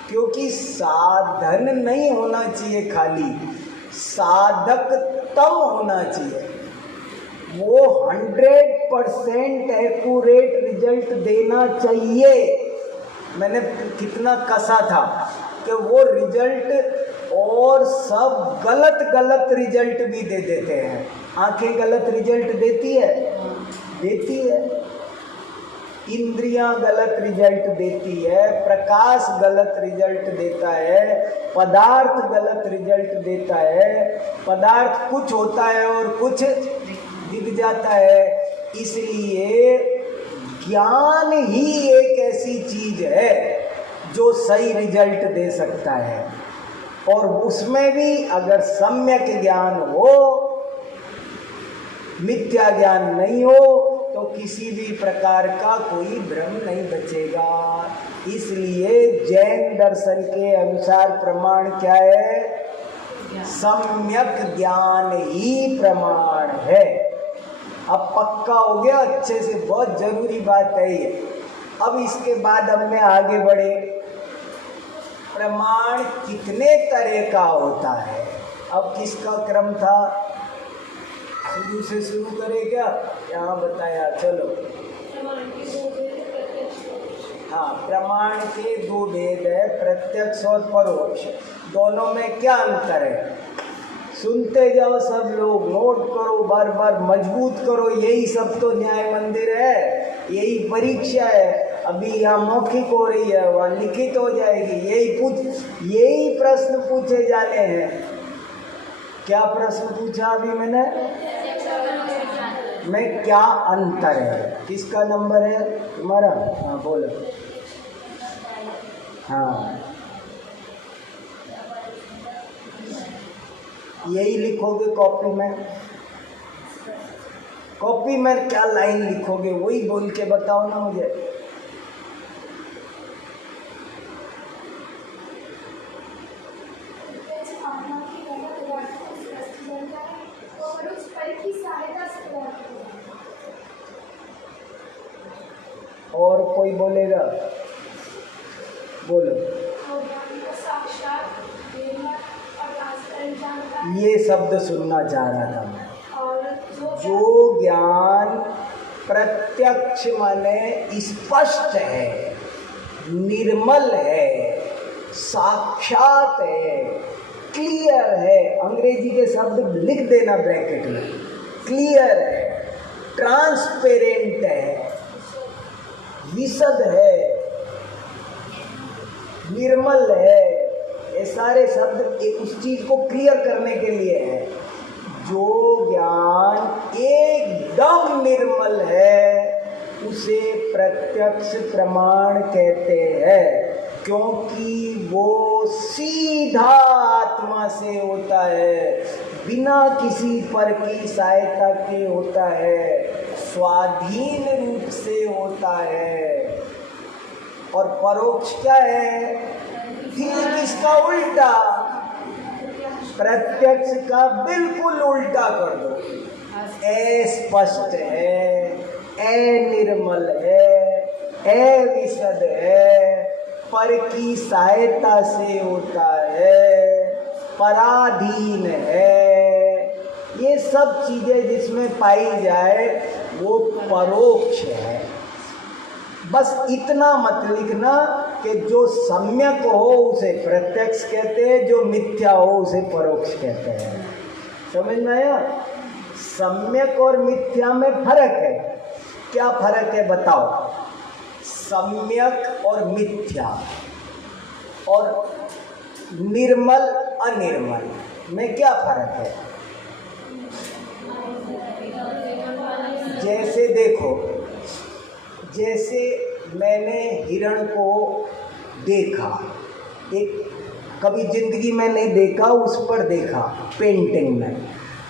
क्योंकि साधन नहीं होना चाहिए, खाली साधक तम होना चाहिए। वो 100% एक्यूरेट रिजल्ट देना चाहिए। मैंने कितना कसा था कि वो रिजल्ट, और सब गलत रिजल्ट भी दे देते हैं। आंखें गलत रिजल्ट देती है, देती है। इंद्रियां गलत रिजल्ट देती है, प्रकाश गलत रिजल्ट देता है, पदार्थ गलत रिजल्ट देता है। पदार्थ कुछ होता है और कुछ दिख जाता है। इसलिए ज्ञान ही एक ऐसी चीज है जो सही रिजल्ट दे सकता है, और उसमें भी अगर सम्यक ज्ञान हो, मिथ्या ज्ञान नहीं हो, तो किसी भी प्रकार का कोई भ्रम नहीं बचेगा। इसलिए जैन दर्शन के अनुसार प्रमाण क्या है? सम्यक ज्ञान ही प्रमाण है। अब पक्का हो गया अच्छे से, बहुत जरूरी बात है ये। अब इसके बाद हमने आगे बढ़े। प्रमाण कितने तरह का होता है? अब किसका क्रम था? शुरू से शुरू करें क्या? यहाँ बताया, चलो। हाँ, प्रमाण के 2 भेद है, प्रत्यक्ष और परोक्ष। दोनों में क्या अंतर है? सुनते जाओ सब लोग, नोट करो, बार बार मजबूत करो। यही सब तो न्याय मंदिर है, यही परीक्षा है। अभी यहाँ मौखिक हो रही है, वहाँ लिखित हो जाएगी। यही प्रश्न पूछे जाने हैं। क्या प्रश्न पूछा अभी मैंने? में क्या अंतर है? किसका नंबर है तुम्हारा? हाँ बोलो। हाँ, यही लिखोगे कॉपी में? कॉपी में क्या लाइन लिखोगे वही बोल के बताओ ना मुझे। और कोई बोलेगा? बोलो। ये शब्द सुनना चाह रहा था मैं। जो ज्ञान प्रत्यक्ष माने स्पष्ट है, निर्मल है, साक्षात है, क्लियर है। अंग्रेजी के शब्द लिख देना ब्रैकेट में। क्लियर है, ट्रांसपेरेंट है, विशद है, निर्मल है। ये सारे शब्द उस चीज को क्लियर करने के लिए है। जो ज्ञान एकदम निर्मल है उसे प्रत्यक्ष प्रमाण कहते हैं, क्योंकि वो सीधा आत्मा से होता है, बिना किसी पर की सहायता के होता है, स्वाधीन रूप से होता है। और परोक्ष क्या है? फिर किसका उल्टा? प्रत्यक्ष का बिल्कुल उल्टा कर दो। अस्पष्ट है, अनिर्मल है, अविशद है, पर की सहायता से होता है, पराधीन है। ये सब चीजें जिसमें पाई जाए वो परोक्ष है। बस इतना मत लिखना कि जो सम्यक हो उसे प्रत्यक्ष कहते हैं, जो मिथ्या हो उसे परोक्ष कहते हैं। समझ में आया? सम्यक और मिथ्या में फर्क है। क्या फर्क है बताओ? सम्यक और मिथ्या और निर्मल अनिर्मल में क्या फर्क है? जैसे देखो, जैसे मैंने हिरण को देखा, एक कभी जिंदगी में नहीं देखा, उस पर देखा पेंटिंग में,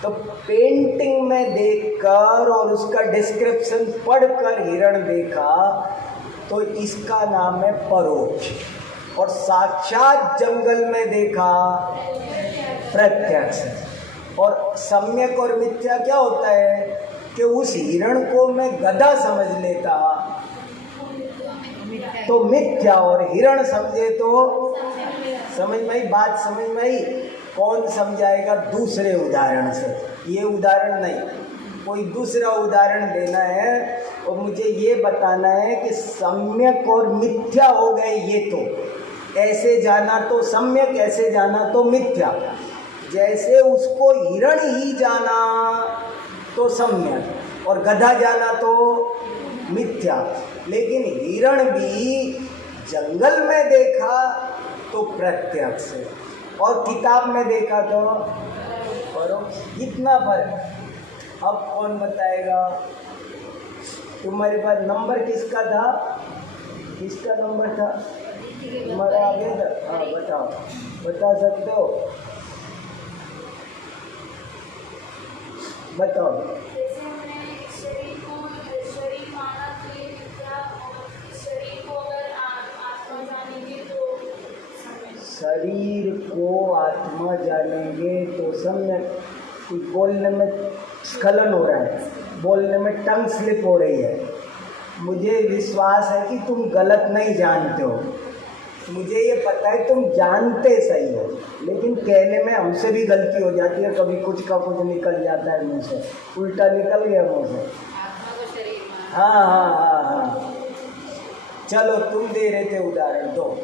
तो पेंटिंग में देखकर और उसका डिस्क्रिप्शन पढ़कर हिरण देखा तो इसका नाम है परोक्ष। और साक्षात जंगल में देखा प्रत्यक्ष। और सम्यक और मिथ्या क्या होता है कि उस हिरण को मैं गधा समझ लेता तो मिथ्या, और हिरण समझे तो समझ में आई बात? समझ में आई? कौन समझाएगा? दूसरे उदाहरण से। ये उदाहरण नहीं, कोई दूसरा उदाहरण देना है और मुझे ये बताना है कि सम्यक और मिथ्या हो गए। ये तो ऐसे जाना तो सम्यक, ऐसे जाना तो मिथ्या। जैसे उसको हिरण ही जाना तो सम्यक और गधा जाना तो मिथ्या। लेकिन हिरण भी जंगल में देखा तो प्रत्यक्ष और किताब में देखा तो परोक्ष। इतना फर्क। अब कौन बताएगा? तुम्हारे पास नंबर किसका था? किसका नंबर था तुम्हारा? आगे था? हाँ बताओ, बता सकते हो? बताओ। जैसे हमने शरीर माना तो ये मिथ्या, और शरीर को अगर आत्मा जानेंगे तो सम्यक। शरीर को आत्मा जानेंगे तो सम्यक। बोलने में स्खलन हो रहा है, बोलने में टंग स्लिप हो रही है। मुझे विश्वास है कि तुम गलत नहीं जानते हो, मुझे ये पता है तुम जानते सही हो, लेकिन कहने में हमसे भी गलती हो जाती है। कभी कुछ का कुछ निकल जाता है मुँह से, उल्टा निकल गया मुँह से। हाँ हाँ हाँ हाँ, चलो तुम दे रहे थे उदाहरण, दो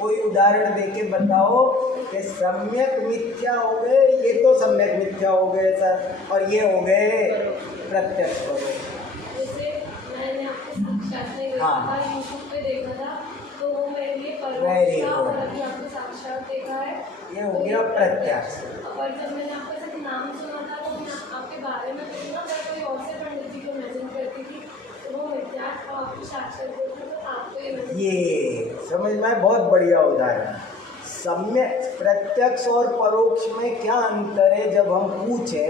कोई उदाहरण दे के बताओ कि सम्यक मिथ्या हो गए, ये तो सम्यक मिथ्या हो गए सर, और ये हो गए प्रत्यक्ष हो गए। जैसे मैंने आपके साक्षात में देखा था, यूट्यूब पे देखा था, तो वो मेरे लिए परोक्ष था, और अभी आपको साक्षात देखा है, ये हो गया प्रत्यक्ष। और जब मैंने आपका सिर्फ नाम सुना था तो मैं आपके बारे में सुना, मैं कोई और से पंडित जी को इमेजिन करती थी, तो वो मिथ्या था, आपको साक्षात देखा तो आपको ये समझ में बहुत बढ़िया उदाहरण। सम्यक प्रत्यक्ष और परोक्ष में क्या अंतर है जब हम पूछे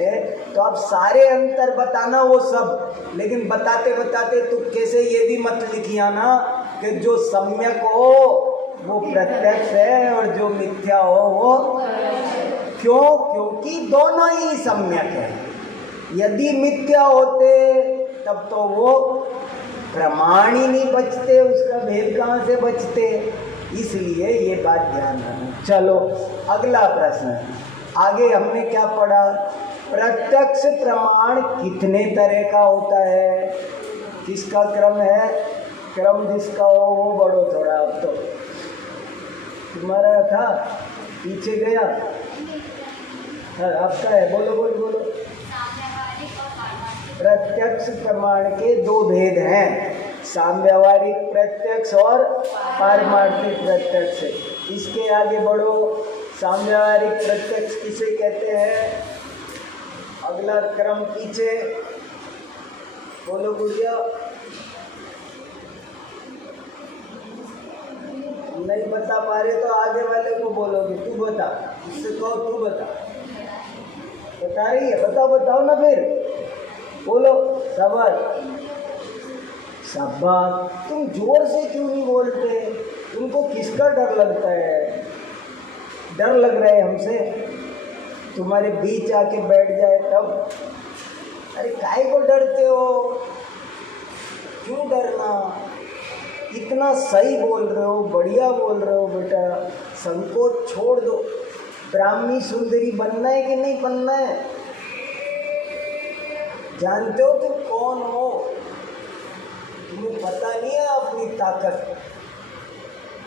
तो आप सारे अंतर बताना वो सब, लेकिन बताते बताते तुक्के से ये भी मत लिखिया ना कि जो सम्यक हो वो प्रत्यक्ष है और जो मिथ्या हो वो क्यों? क्योंकि दोनों ही सम्यक है। यदि मिथ्या होते तब तो वो प्रमाण ही नहीं बचते, उसका भेद कहाँ से बचते, इसलिए ये बात ध्यान रखना। चलो अगला प्रश्न, आगे हमने क्या पढ़ा? प्रत्यक्ष प्रमाण कितने तरह का होता है? किसका क्रम है? क्रम जिसका हो वो बढ़ो थोड़ा। अब तो तुम्हारा था पीछे गया। हाँ आपका है, बोलो बोलो बोलो। प्रत्यक्ष प्रमाण के दो भेद हैं, साम्यवारिक प्रत्यक्ष और पारमार्थिक प्रत्यक्ष। इसके आगे बढ़ो। साम्यवारिक प्रत्यक्ष किसे कहते हैं? अगला क्रम पीछे बोलो गुड़िया। नहीं बता पा रहे तो आगे वाले को बोलोगे, तू बता, इससे कहो तू बता। बता रही है? बताओ बताओ ना फिर, बोलो। शाबाश। तुम जोर से क्यों नहीं बोलते? तुमको किसका डर लगता है? डर लग रहा है हमसे? तुम्हारे बीच आके बैठ जाए तब? अरे काहे को डरते हो? क्यों डरना? इतना सही बोल रहे हो, बढ़िया बोल रहे हो बेटा, संकोच छोड़ दो। ब्राह्मी सुंदरी बनना है कि नहीं बनना है? जानते हो तुम कौन हो? तुम्हें पता नहीं है अपनी ताकत।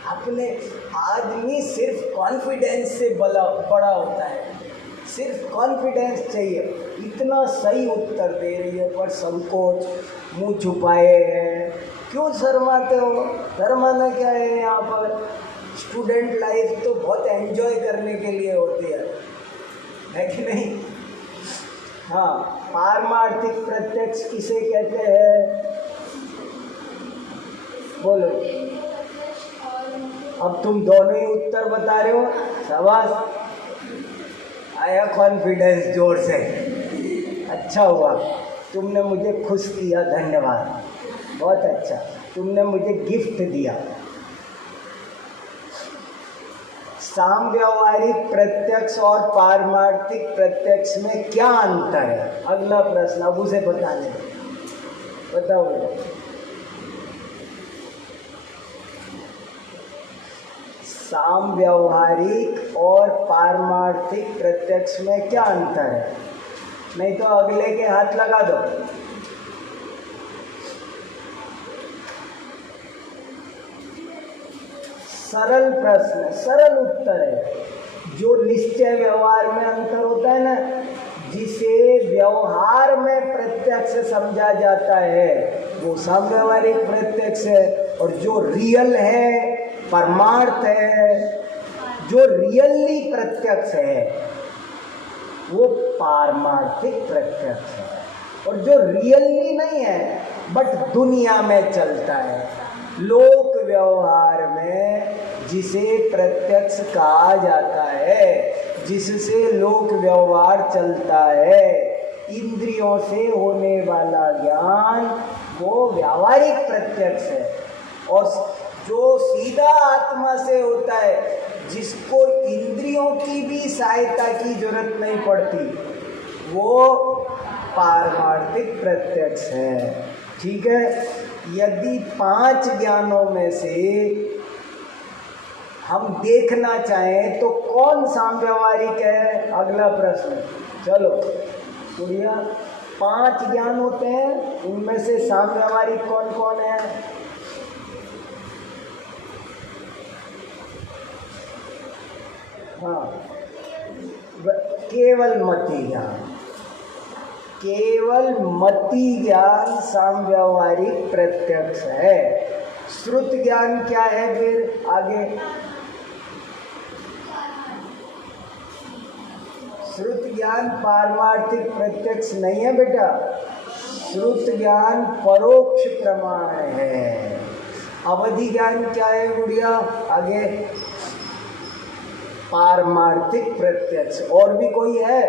अपने आदमी सिर्फ कॉन्फिडेंस से बड़ा होता है, सिर्फ कॉन्फिडेंस चाहिए। इतना सही उत्तर दे रही है पर संकोच, मुंह छुपाए हैं। क्यों शर्माते हो? शर्माना क्या है? यहाँ पर स्टूडेंट लाइफ तो बहुत एंजॉय करने के लिए होती है कि नहीं? हाँ, पारमार्थिक प्रत्यक्ष किसे कहते हैं? बोलो। अब तुम दोनों ही उत्तर बता रहे हो, शाबाश, आया कॉन्फिडेंस जोर से। अच्छा हुआ, तुमने मुझे खुश किया, धन्यवाद, बहुत अच्छा, तुमने मुझे गिफ्ट दिया। साम्यवारिक प्रत्यक्ष और पारमार्थिक प्रत्यक्ष में क्या अंतर है? अगला प्रश्न, अब उसे बताने दो, बताओ बेटा। साम्यवारिक और पारमार्थिक प्रत्यक्ष में क्या अंतर है? नहीं तो अगले के हाथ लगा दो। सरल प्रश्न, सरल उत्तर है। जो निश्चय व्यवहार में अंतर होता है ना, जिसे व्यवहार में प्रत्यक्ष समझा जाता है, वो साम्यवारिक प्रत्यक्ष है। और जो रियल है, परमार्थ है, जो रियली प्रत्यक्ष है, वो पारमार्थिक प्रत्यक्ष है। और जो रियली नहीं है बट दुनिया में चलता है, लोक व्यवहार में जिसे प्रत्यक्ष कहा जाता है, जिससे लोक व्यवहार चलता है, इंद्रियों से होने वाला ज्ञान, वो व्यावहारिक प्रत्यक्ष है। और जो सीधा आत्मा से होता है, जिसको इंद्रियों की भी सहायता की जरूरत नहीं पड़ती, वो पारमार्थिक प्रत्यक्ष है। ठीक है? यदि 5 ज्ञानों में से हम देखना चाहें तो कौन साम्यवारिक है? अगला प्रश्न। चलो गुड़िया, 5 ज्ञान होते हैं, उनमें से साम्यवारिक कौन कौन है? हाँ, केवल मति ज्ञान, केवल मति ज्ञान साम्यवारिक प्रत्यक्ष है। श्रुत ज्ञान क्या है फिर? आगे श्रुत ज्ञान पारमार्थिक प्रत्यक्ष नहीं है बेटा, श्रुत ज्ञान परोक्ष प्रमाण है। अवधि ज्ञान क्या है गुड़िया? आगे पारमार्थिक प्रत्यक्ष। और भी कोई है?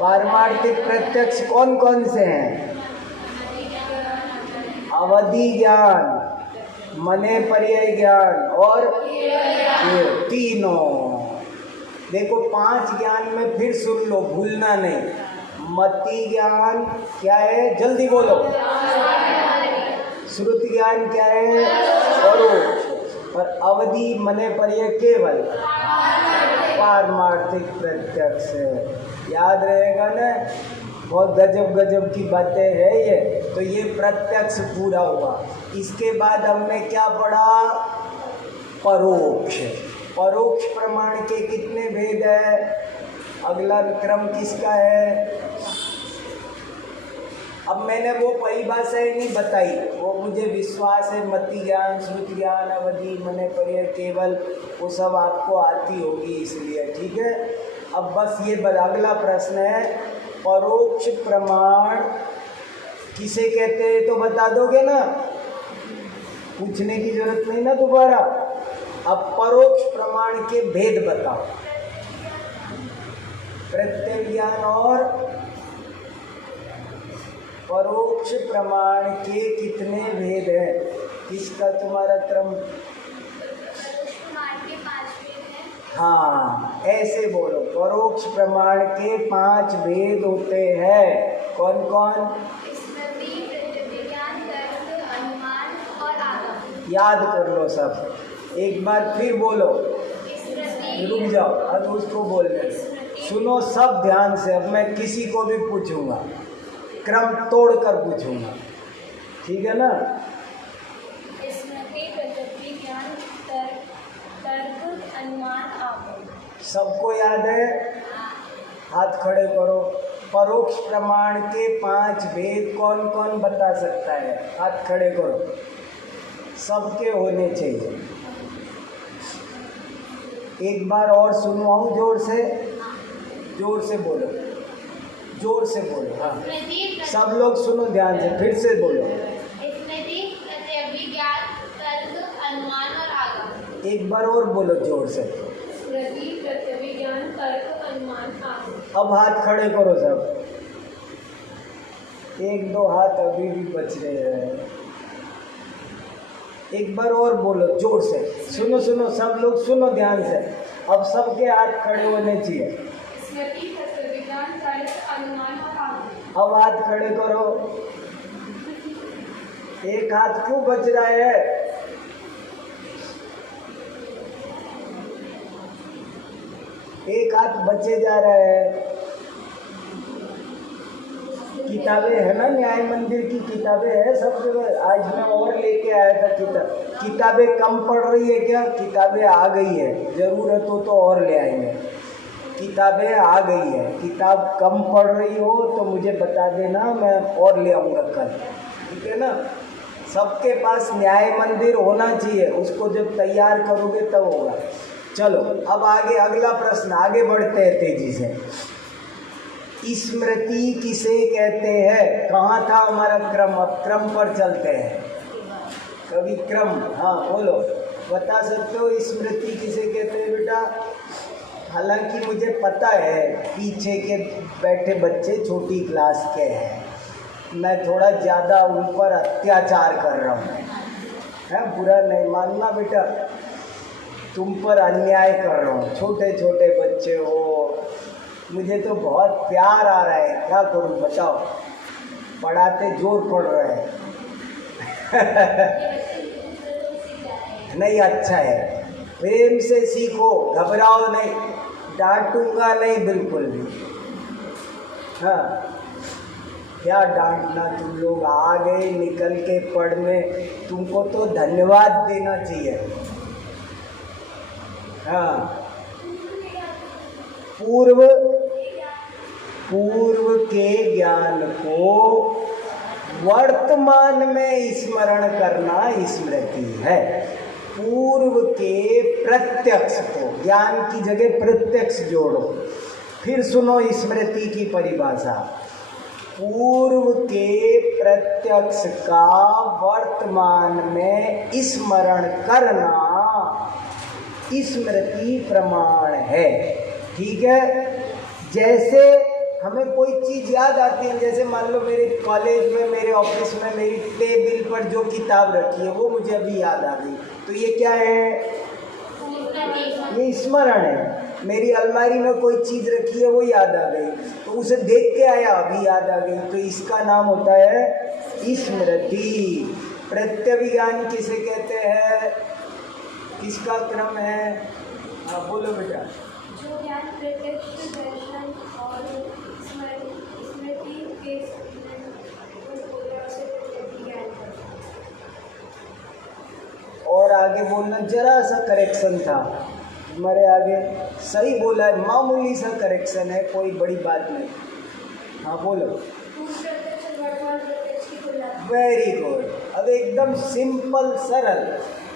पारमार्थिक प्रत्यक्ष कौन कौन से हैं? अवधि ज्ञान, मने पर्याय ज्ञान और ये तीनों। देखो 5 ज्ञान में फिर सुन लो, भूलना नहीं। मति ज्ञान क्या है? जल्दी बोलो। श्रुति ज्ञान क्या है? परोक्ष। और अवधि मने पर्याय केवल पारमार्थिक प्रत्यक्ष है। याद रहेगा ना? बहुत गजब गजब की बातें हैं ये। तो ये प्रत्यक्ष पूरा हुआ। इसके बाद हमने क्या पढ़ा? परोक्ष। परोक्ष प्रमाण के कितने भेद है? अगला क्रम किसका है? अब मैंने वो परिभाषाएं नहीं बताई, वो मुझे विश्वास है मति ज्ञान, श्रुति ज्ञान, अवधि, मने पर्याय केवल, वो सब आपको आती होगी इसलिए, ठीक है। अब बस ये अगला प्रश्न है, परोक्ष प्रमाण किसे कहते हैं तो बता दोगे ना? पूछने की जरूरत नहीं ना दोबारा। अब परोक्ष प्रमाण के भेद बताओ। प्रत्यय ज्ञान और परोक्ष प्रमाण के कितने भेद हैं? किसका तुम्हारा क्रम? हाँ, ऐसे बोलो। परोक्ष प्रमाण के 5 भेद होते हैं। कौन कौन? स्मृति, प्रतिविज्ञान, तर्क, अनुमान और आगम। याद कर लो सब। एक बार फिर बोलो। रुक जाओ, अब उसको बोलने सुनो सब ध्यान से। अब मैं किसी को भी पूछूंगा, क्रम तोड़कर पूछूंगा, ठीक है ना? स्मृति, प्रतिविज्ञान, तर्क, अनुमान, आगम। सबको याद है? हाथ खड़े करो। परोक्ष प्रमाण के 5 भेद कौन कौन बता सकता है? हाथ खड़े करो। सबके होने चाहिए। एक बार और सुनवाऊं जोर से? जोर से बोलो, जोर से बोलो। हाँ, सब लोग सुनो ध्यान से, फिर से बोलो। स्मृति, प्रतिविज्ञान, तर्क, अनुमान और आगम। एक बार और बोलो जोर से। स्मृति, प्रतिविज्ञान, तर्क, अनुमान, आगम। अब हाथ खड़े करो सब। 1-2 हाथ अभी भी बच रहे हैं। एक बार और बोलो जोर से। सुनो सुनो सब लोग सुनो ध्यान से। अब सबके हाथ खड़े होने चाहिए। स्मृति, प्रतिविज्ञान, तर्क, अनुमान और आगम। अब हाथ खड़े करो। एक हाथ क्यों बच रहा है? एक हाथ बचे जा रहा है। किताबें है ना, न्याय मंदिर की किताबें है सब जगह। आज मैं और लेके आया था किताबें कम पड़ रही है क्या? किताबें आ गई है, ज़रूरत हो तो और ले आएंगे। किताबें आ गई है। किताब कम पढ़ रही हो तो मुझे बता देना, मैं और ले आऊँगा कल, ठीक है ना? सबके पास न्याय मंदिर होना चाहिए, उसको जब तैयार करोगे तब होगा। चलो अब आगे अगला प्रश्न, आगे बढ़ते हैं तेजी से। स्मृति किसे कहते हैं? कहाँ था हमारा क्रम? अब क्रम पर चलते हैं। कभी क्रम, हाँ बोलो, बता सकते हो स्मृति किसे कहते हैं बेटा? हालांकि मुझे पता है पीछे के बैठे बच्चे छोटी क्लास के हैं, मैं थोड़ा ज़्यादा उन पर अत्याचार कर रहा हूँ, है? बुरा नहीं मानना बेटा, तुम पर अन्याय कर रहा हूँ। छोटे छोटे बच्चे हो, मुझे तो बहुत प्यार आ रहा है, क्या करूँ बताओ? पढ़ाते जोर पड़ रहा है। नहीं, अच्छा है, प्रेम से सीखो, घबराओ नहीं, डांटूंगा नहीं बिल्कुल भी। हाँ, क्या डांटना, तुम लोग आ गए निकल के पढ़ने, तुमको तो धन्यवाद देना चाहिए। हाँ, पूर्व के ज्ञान को वर्तमान में स्मरण करना स्मृति है। पूर्व के प्रत्यक्ष को, ज्ञान की जगह प्रत्यक्ष जोड़ो। फिर सुनो स्मृति की परिभाषा। पूर्व के प्रत्यक्ष का वर्तमान में स्मरण करना स्मृति प्रमाण है। ठीक है, जैसे हमें कोई चीज़ याद आती है, जैसे मान लो मेरे कॉलेज में, मेरे ऑफिस में मेरी टेबल पर जो किताब रखी है वो मुझे अभी याद आ गई, तो ये क्या है? ये स्मरण है। मेरी अलमारी में कोई चीज़ रखी है वो याद आ गई, तो उसे देख के आया, अभी याद आ गई, तो इसका नाम होता है स्मृति। प्रत्यभिज्ञान किसे कहते हैं? किसका क्रम है? हाँ बोलो बेटा। जो ज्ञान प्रत्यक्ष दर्शन और स्मृति के ज्ञान और आगे बोलना, जरा सा करेक्शन था तुम्हारे आगे, सही बोला है, मामूली सा करेक्शन है, कोई बड़ी बात नहीं। हाँ बोलो। Very good. अब एकदम सिंपल सरल,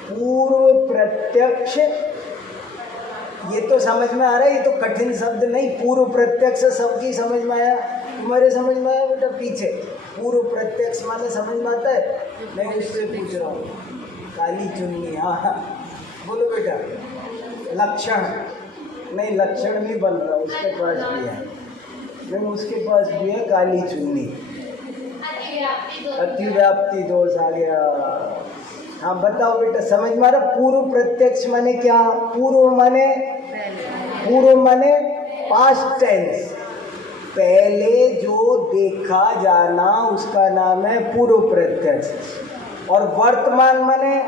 पूर्व प्रत्यक्ष, ये तो समझ में आ रहा है, ये तो कठिन शब्द नहीं। पूर्व प्रत्यक्ष सबकी समझ में आया, तुम्हारे समझ में आया बेटा? पीछे पूर्व प्रत्यक्ष माने समझ में आता है? मैं उससे पूछ रहा हूँ। काली चुन्नी, हाँ बोलो बेटा। लक्षण नहीं, लक्षण भी बन रहा, उसके पास भी है, नहीं उसके पास भी है काली चुन्नी। अतिव्याप्ति दोष आ गया। हाँ बताओ बेटा, समझ में आ रहा? पूर्व प्रत्यक्ष माने क्या? पूर्व माने पास्ट टेंस, पहले जो देखा जाना उसका नाम है पूर्व प्रत्यक्ष। और वर्तमान माने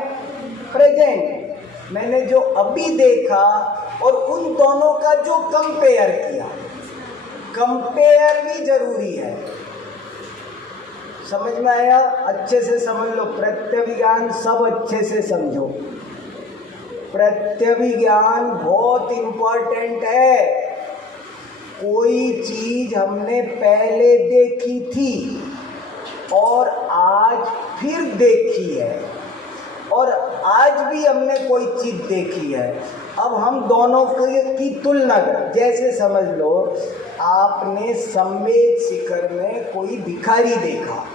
प्रेजेंट, मैंने जो अभी देखा और उन दोनों का जो कंपेयर किया। कंपेयर भी जरूरी है, समझ में आया? अच्छे से समझ लो, प्रत्यभिज्ञान सब अच्छे से समझो। प्रत्यभिज्ञान बहुत इम्पोर्टेंट है। कोई चीज हमने पहले देखी थी और आज फिर देखी है, और आज भी हमने कोई चीज देखी है, अब हम दोनों की तुलना कर। जैसे समझ लो, आपने संवेद शिखर में कोई भिखारी देखा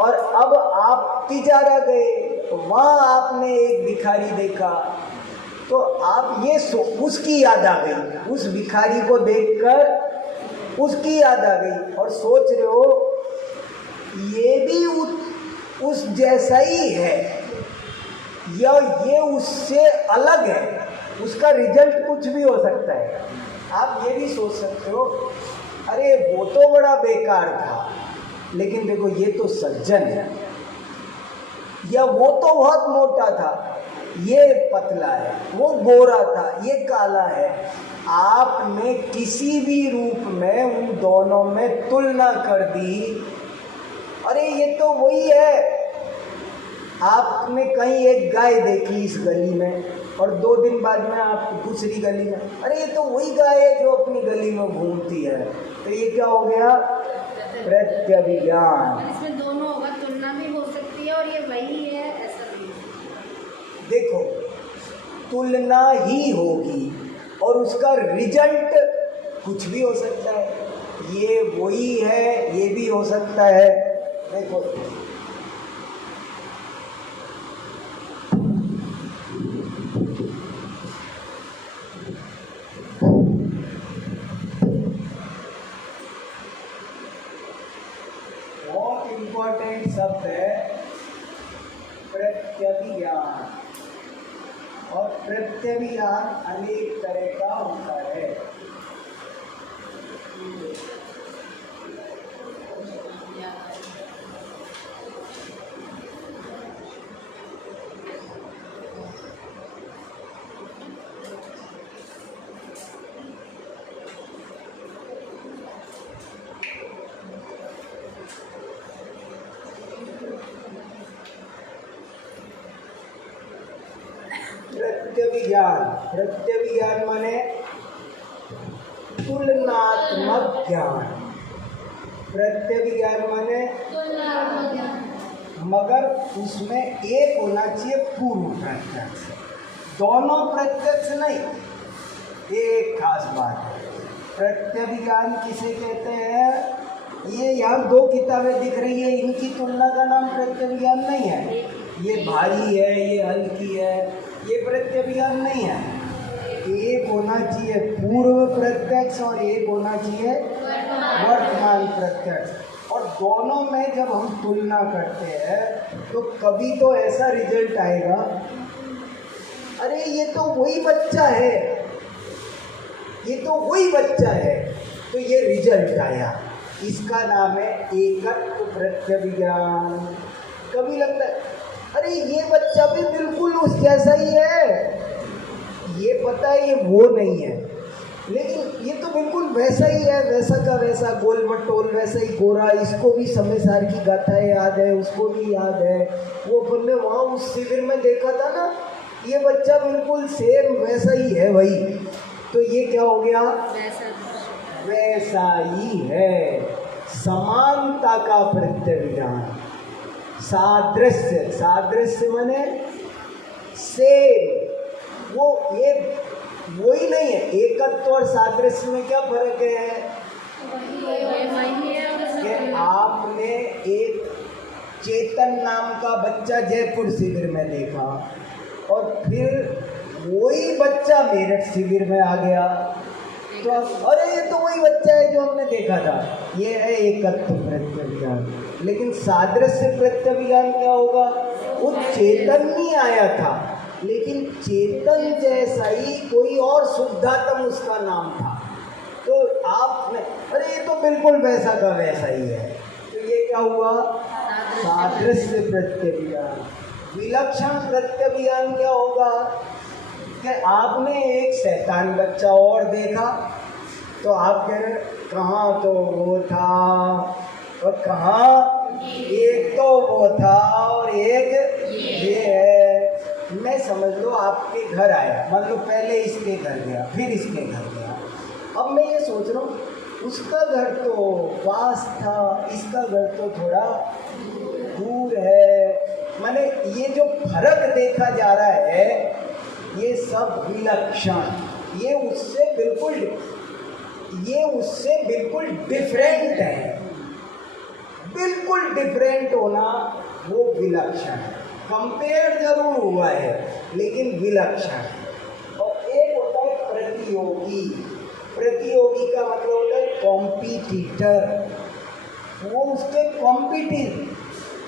और अब आप तिजारा गए, तो वहाँ आपने एक भिखारी देखा, तो आप ये उसकी याद आ गई, उस भिखारी को देखकर उसकी याद आ गई, और सोच रहे हो ये भी उस जैसा ही है या ये उससे अलग है, उसका रिजल्ट कुछ भी हो सकता है। आप ये भी सोच सकते हो, अरे वो तो बड़ा बेकार था, लेकिन देखो ये तो सज्जन है, या वो तो बहुत मोटा था, ये पतला है, वो गोरा था, ये काला है। आपने किसी भी रूप में उन दोनों में तुलना कर दी, अरे ये तो वही है। आपने कहीं एक गाय देखी इस गली में, और 2 दिन बाद में आप दूसरी गली में, अरे ये तो वही गाय है जो अपनी गली में घूमती है, तो ये क्या हो गया? प्रत्यभिज्ञान। इसमें दोनों होगा, तुलना भी हो सकती है और ये वही है, ऐसा भी। देखो, तुलना ही होगी और उसका रिजल्ट कुछ भी हो सकता है, ये वही है, ये भी हो सकता है। देखो बहुत इंपॉर्टेंट शब्द है प्रत्यभिज्ञान, और प्रत्यभिज्ञान अनेक तरह का होता है। प्रत्यभिज्ञान माने तुलनात्मक ज्ञान। प्रत्यभिज्ञान माने मगर उसमें एक होना चाहिए पूर्व प्रत्यक्ष, दोनों प्रत्यक्ष नहीं। एक खास बात है, प्रत्यभिज्ञान किसे कहते हैं? ये यहाँ 2 किताबें दिख रही है, इनकी तुलना का नाम प्रत्यभिज्ञान नहीं है। ये भारी है, ये हल्की है, ये प्रत्यभिज्ञान नहीं है। एक होना चाहिए पूर्व प्रत्यक्ष और एक होना चाहिए वर्तमान प्रत्यक्ष। और दोनों में जब हम तुलना करते हैं तो कभी तो ऐसा रिजल्ट आएगा, अरे ये तो वही बच्चा है, ये तो वही बच्चा है, तो ये रिजल्ट आया। इसका नाम है एकत्व प्रत्यभिज्ञान। कभी लगता है अरे ये बच्चा भी बिल्कुल उस जैसा ही है, ये पता है ये वो नहीं है, लेकिन ये तो बिल्कुल वैसा ही है, वैसा का वैसा, गोल मटोल वैसा ही गोरा, इसको भी समय सार की गाथाएं याद है, उसको भी याद है, वो अपन ने वहाँ उस शिविर में देखा था ना, ये बच्चा बिल्कुल सेम वैसा ही है वही। तो ये क्या हो गया? वैसा ही है। समानता का प्रत्यभिज्ञान। सादृश्य, सादृश्य माने सेम, वो ये वही नहीं है। एकत्व और सादृश्य में क्या फर्क है? कि आपने एक चेतन नाम का बच्चा जयपुर शिविर में देखा और फिर वही बच्चा मेरठ शिविर में आ गया, तो अरे ये तो वही बच्चा है जो हमने देखा था। ये है एकत्व प्रत्यभिज्ञान। लेकिन सादृश्य प्रत्यभिज्ञान क्या होगा? वो चेतन नहीं आया था, लेकिन चेतन जैसा ही कोई और शुद्धात्म उसका नाम था, तो आपने अरे ये तो बिल्कुल वैसा का वैसा ही है, तो ये क्या हुआ? सादृश्य प्रत्यभिज्ञान। विलक्षण प्रत्यभिज्ञान क्या होगा? कि आपने एक शैतान बच्चा और देखा, तो आप कह रहे कहाँ तो वो था और कहाँ, एक तो वो था और एक ये है। मैं समझ लो आपके घर आया, मान लो पहले इसके घर गया, फिर इसके घर गया, अब मैं ये सोच रहा हूँ उसका घर तो पास था, इसका घर तो थोड़ा दूर है। माने ये जो फर्क देखा जा रहा है ये सब विलक्षण, ये उससे बिल्कुल डिफरेंट है। बिल्कुल डिफरेंट होना वो विलक्षण है। कंपेयर जरूर हुआ है लेकिन विलक्षण है। और एक होता है प्रतियोगी। प्रतियोगी का मतलब होता है कॉम्पिटिटर, वो उसके कॉम्पिटिट,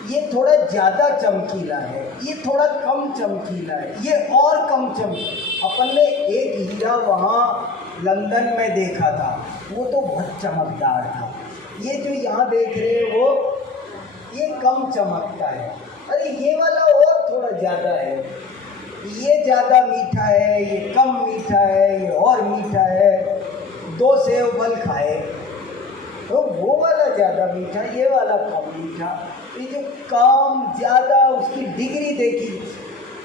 ये थोड़ा ज़्यादा चमकीला है, ये थोड़ा कम चमकीला है, ये और कम अपन ने एक हीरा वहाँ लंदन में देखा था, वो तो बहुत चमकदार था। ये जो यहाँ देख रहे हैं वो ये कम चमकता है। अरे ये वाला और थोड़ा ज़्यादा है, ये ज़्यादा मीठा है, ये कम मीठा है, ये और मीठा है। 2 सेव फल खाए तो वो वाला ज़्यादा मीठा, ये वाला कम मीठा। ये जो कम ज़्यादा उसकी डिग्री देखी,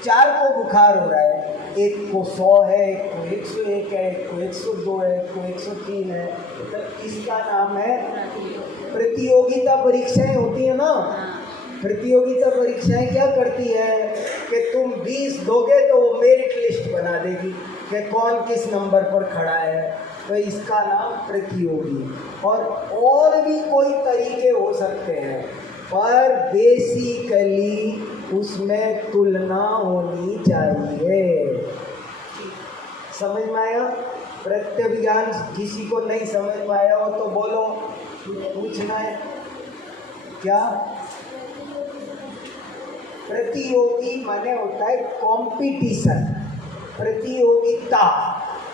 4 को बुखार हो रहा है, एक को 100 है, एक को 101 है, एक को 102 है, एक को 103 है, तो इसका नाम है प्रतियोगिता। परीक्षाएं होती है ना, प्रतियोगिता परीक्षाएं क्या करती है कि तुम 20 दोगे तो वो मेरिट लिस्ट बना देगी कि कौन किस नंबर पर खड़ा है, तो इसका नाम प्रतियोगी। और भी कोई तरीके हो सकते हैं, पर बेसिकली उसमें तुलना होनी चाहिए। समझ में आया? प्रत्यभिज्ञान किसी को नहीं समझ में आया हो तो बोलो, पूछना है क्या? प्रतियोगी माने होता है कंपटीशन, प्रतियोगिता।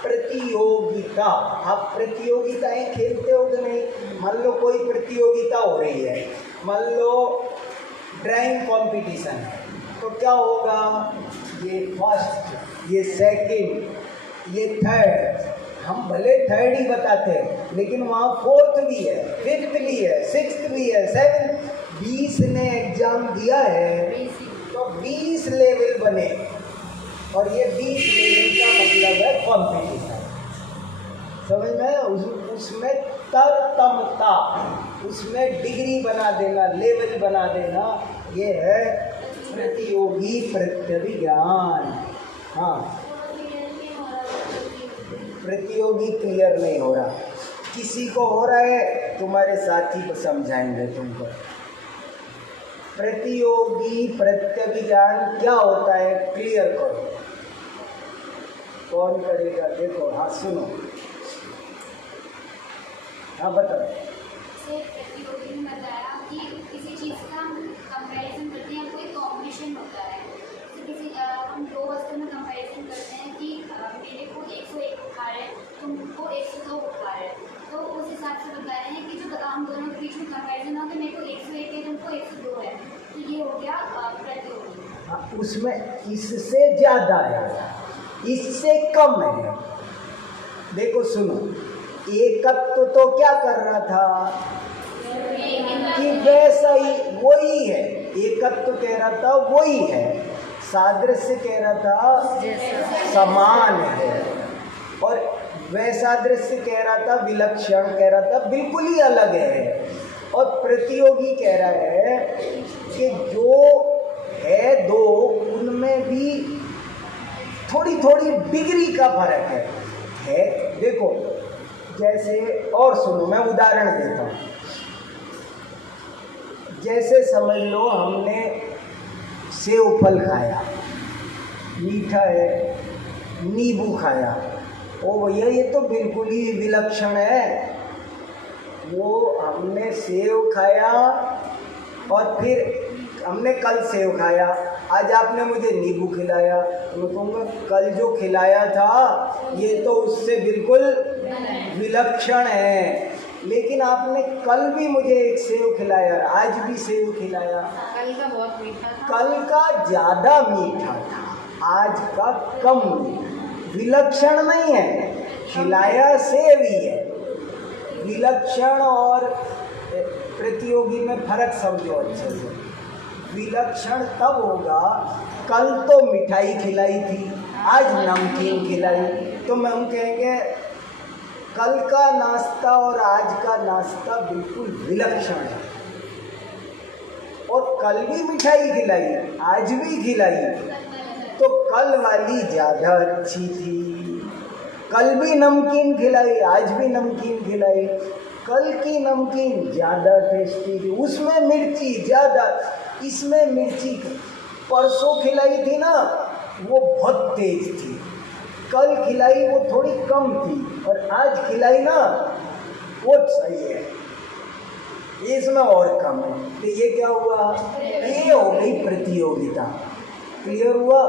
प्रतियोगिता, आप प्रतियोगिताएं खेलते हो कि नहीं? मान लो कोई प्रतियोगिता हो रही है, मान लो ड्राइंग कंपटीशन है, तो क्या होगा? ये फर्स्ट, ये सेकंड, ये थर्ड। हम भले थर्ड ही बताते हैं लेकिन वहाँ 4th भी है, 5th भी है, 6th भी है, 7th। 20 ने एग्जाम दिया है तो 20 लेवल बने, और ये 20 लेवल का मतलब है कंपटीशन। समझ में? उसमें तरतमता, उसमें डिग्री बना देना, लेवल बना देना, ये है प्रतियोगी प्रत्यभिज्ञान। हाँ, प्रतियोगी क्लियर नहीं हो रहा, किसी को हो रहा है तुम्हारे साथी को समझाएंगे तुमको। प्रतियोगी प्रत्यभिज्ञान क्या होता है क्लियर करो। कौन करेगा? देखो, हाँ सुनो, हाँ बताओ। जैसे प्रतियोगी ने बताया कि किसी चीज़ का कंपैरिजन करते हैं, कोई कॉम्पिटिशन होता है। जैसे किसी हम दो वस्तु में कंपैरिजन करते हैं कि मेरे को 101 बुखार है, तुमको 102 बुखार है, तो उस हिसाब से बता रहे हैं कि जो हम दोनों के बीच में कंपैरिजन हो कि मेरे को 101 है, तुमको 102 है, तो ये हो गया प्रतियोगी। हाँ, उसमें इससे ज़्यादा है, इससे कम है। देखो सुनो, एकत्व तो क्या कर रहा था कि वैसा ही वही है, एकत्व कह रहा था वही है, सादृश्य कह रहा था समान है, और वैसादृश्य कह रहा था विलक्षण, कह रहा था बिल्कुल ही अलग है। और प्रतियोगी कह रहा है कि जो है दो, उनमें भी थोड़ी थोड़ी डिग्री का फर्क है। देखो जैसे, और सुनो मैं उदाहरण देता हूँ। जैसे समझ लो हमने सेव फल खाया, मीठा है, नींबू खाया, ओ भैया ये तो बिल्कुल ही विलक्षण है। वो हमने सेव खाया और फिर हमने कल सेव खाया, आज आपने मुझे नींबू खिलाया, तो मैं कहूँगा कल जो खिलाया था ये तो उससे बिल्कुल विलक्षण है, लेकिन आपने कल भी मुझे एक सेव खिलाया, आज भी सेव खिलाया, कल का बहुत मीठा था, कल का ज़्यादा मीठा था, आज का कम मीठा। विलक्षण नहीं है, खिलाया सेव ही है। विलक्षण और प्रतियोगी में फर्क समझो अच्छे से। विलक्षण तब होगा, कल तो मिठाई खिलाई थी, आज नमकीन खिलाई, तो हम कहेंगे कल का नाश्ता और आज का नाश्ता बिल्कुल विलक्षण है। और कल भी मिठाई खिलाई, आज भी खिलाई, तो कल वाली ज़्यादा अच्छी थी। कल भी नमकीन खिलाई, आज भी नमकीन खिलाई, कल की नमकीन ज़्यादा टेस्टी थी, उसमें मिर्ची ज़्यादा, इसमें मिर्ची। परसों खिलाई थी ना वो बहुत तेज थी, कल खिलाई वो थोड़ी कम थी, और आज खिलाई ना वो सही है, इसमें और कम है। तो ये क्या हुआ? ये हो गई प्रतियोगिता। क्लियर हुआ?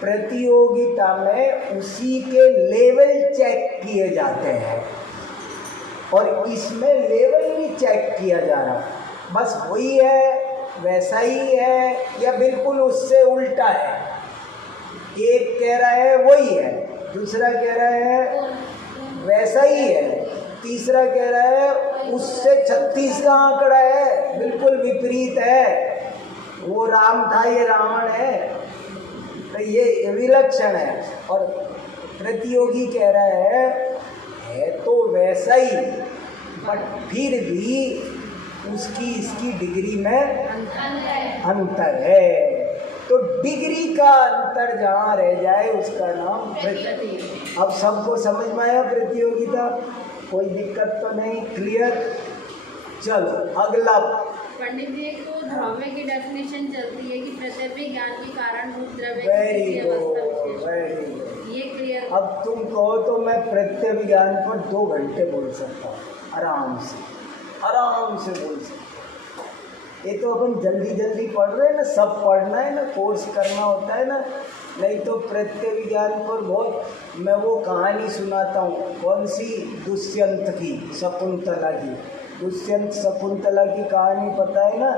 प्रतियोगिता में उसी के लेवल चेक किए जाते हैं, और इसमें लेवल भी चेक किया जा रहा, बस वही है, वैसा ही है, या बिल्कुल उससे उल्टा है। एक कह रहा है वही है, दूसरा कह रहा है वैसा ही है, तीसरा कह रहा है उससे 36 का आंकड़ा है, बिल्कुल विपरीत है, वो राम था ये रावण है, तो ये विलक्षण है। और प्रतियोगी कह रहा है तो वैसा ही, बट फिर भी उसकी इसकी डिग्री में अंतर है। तो डिग्री का अंतर जहाँ रह जाए उसका नाम प्रतियोगिता। अब सबको समझ में आया प्रतियोगिता? कोई दिक्कत तो नहीं? क्लियर? चलो अगला। पंडित जी, को द्रव्य की डेफिनेशन चलती है कि प्रत्येक ज्ञान के कारण रूप द्रव्य वेरी गुड, वेरी गुड। ये क्लियर। अब तुम कहो तो मैं प्रत्यय विज्ञान पर 2 घंटे बोल सकता हूँ, आराम से बोल सकता हूँ। ये तो अपन जल्दी जल्दी पढ़ रहे हैं ना, सब पढ़ना है ना, कोर्स करना होता है ना, नहीं तो प्रत्यय विज्ञान पर बहुत। मैं वो कहानी सुनाता हूँ, कौन सी? दुष्यंत की, शकुंतला की। दुष्यंत शकुंतला की कहानी पता है ना?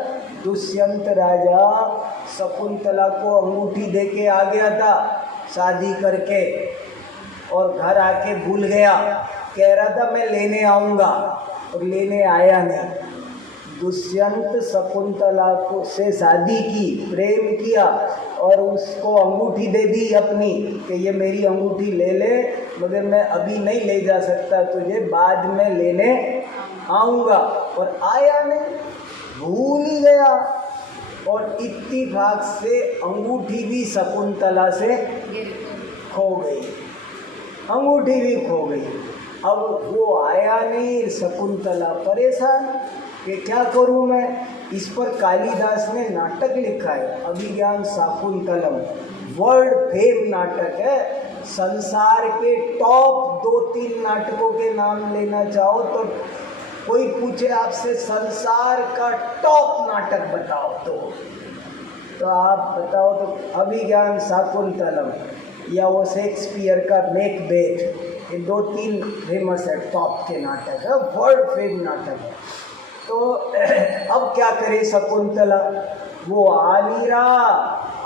दुष्यंत राजा शकुंतला को अंगूठी दे के आ गया था शादी करके, और घर आके भूल गया, कह रहा था मैं लेने आऊँगा, और लेने आया नहीं। दुष्यंत शकुंतला को से शादी की, प्रेम किया, और उसको अंगूठी दे दी अपनी कि ये मेरी अंगूठी ले ले, मगर मैं अभी नहीं ले जा सकता तुझे, बाद में लेने आऊँगा। और आया नहीं, भूल ही गया, और इत्तेफाक से अंगूठी भी शकुंतला से खो गई, अंगूठी भी खो गई। अब वो आया नहीं, शकुंतला परेशान कि क्या करूं मैं। इस पर कालिदास ने नाटक लिखा है, अभिज्ञान शाकुंतलम, वर्ल्ड फेम नाटक है। संसार के टॉप 2-3 नाटकों के नाम लेना चाहो तो कोई पूछे आपसे संसार का टॉप नाटक बताओ तो आप बताओ तो अभिज्ञान, शाकुंतलम या वो शेक्सपियर का मैकबेथ, ये 2-3 फेमस है, टॉप के नाटक है, वर्ल्ड फेम नाटक है। तो अब क्या करे शकुंतला, वो आ नहीं रहा,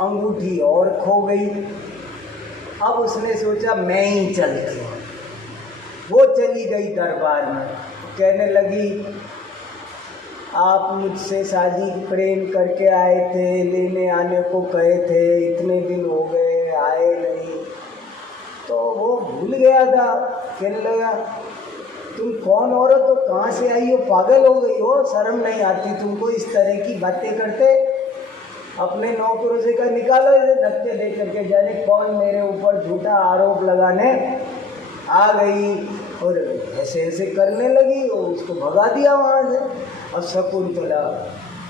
अंगूठी और खो गई। अब उसने सोचा मैं ही चलती हूँ। वो चली गई दरबार में, कहने लगी आप मुझसे शादी प्रेम करके आए थे, लेने आने को कहे थे, इतने दिन हो गए आए नहीं। तो वो भूल गया था, कहने लगा तुम कौन औरत हो, कहाँ से आई हो, पागल हो गई हो, शर्म नहीं आती तुमको इस तरह की बातें करते। अपने नौकरों से कहा निकालो इसे धक्के दे करके, जाने कौन मेरे ऊपर झूठा आरोप लगाने आ गई। और ऐसे ऐसे करने लगी, और उसको भगा दिया वहाँ से। अब शकुंतला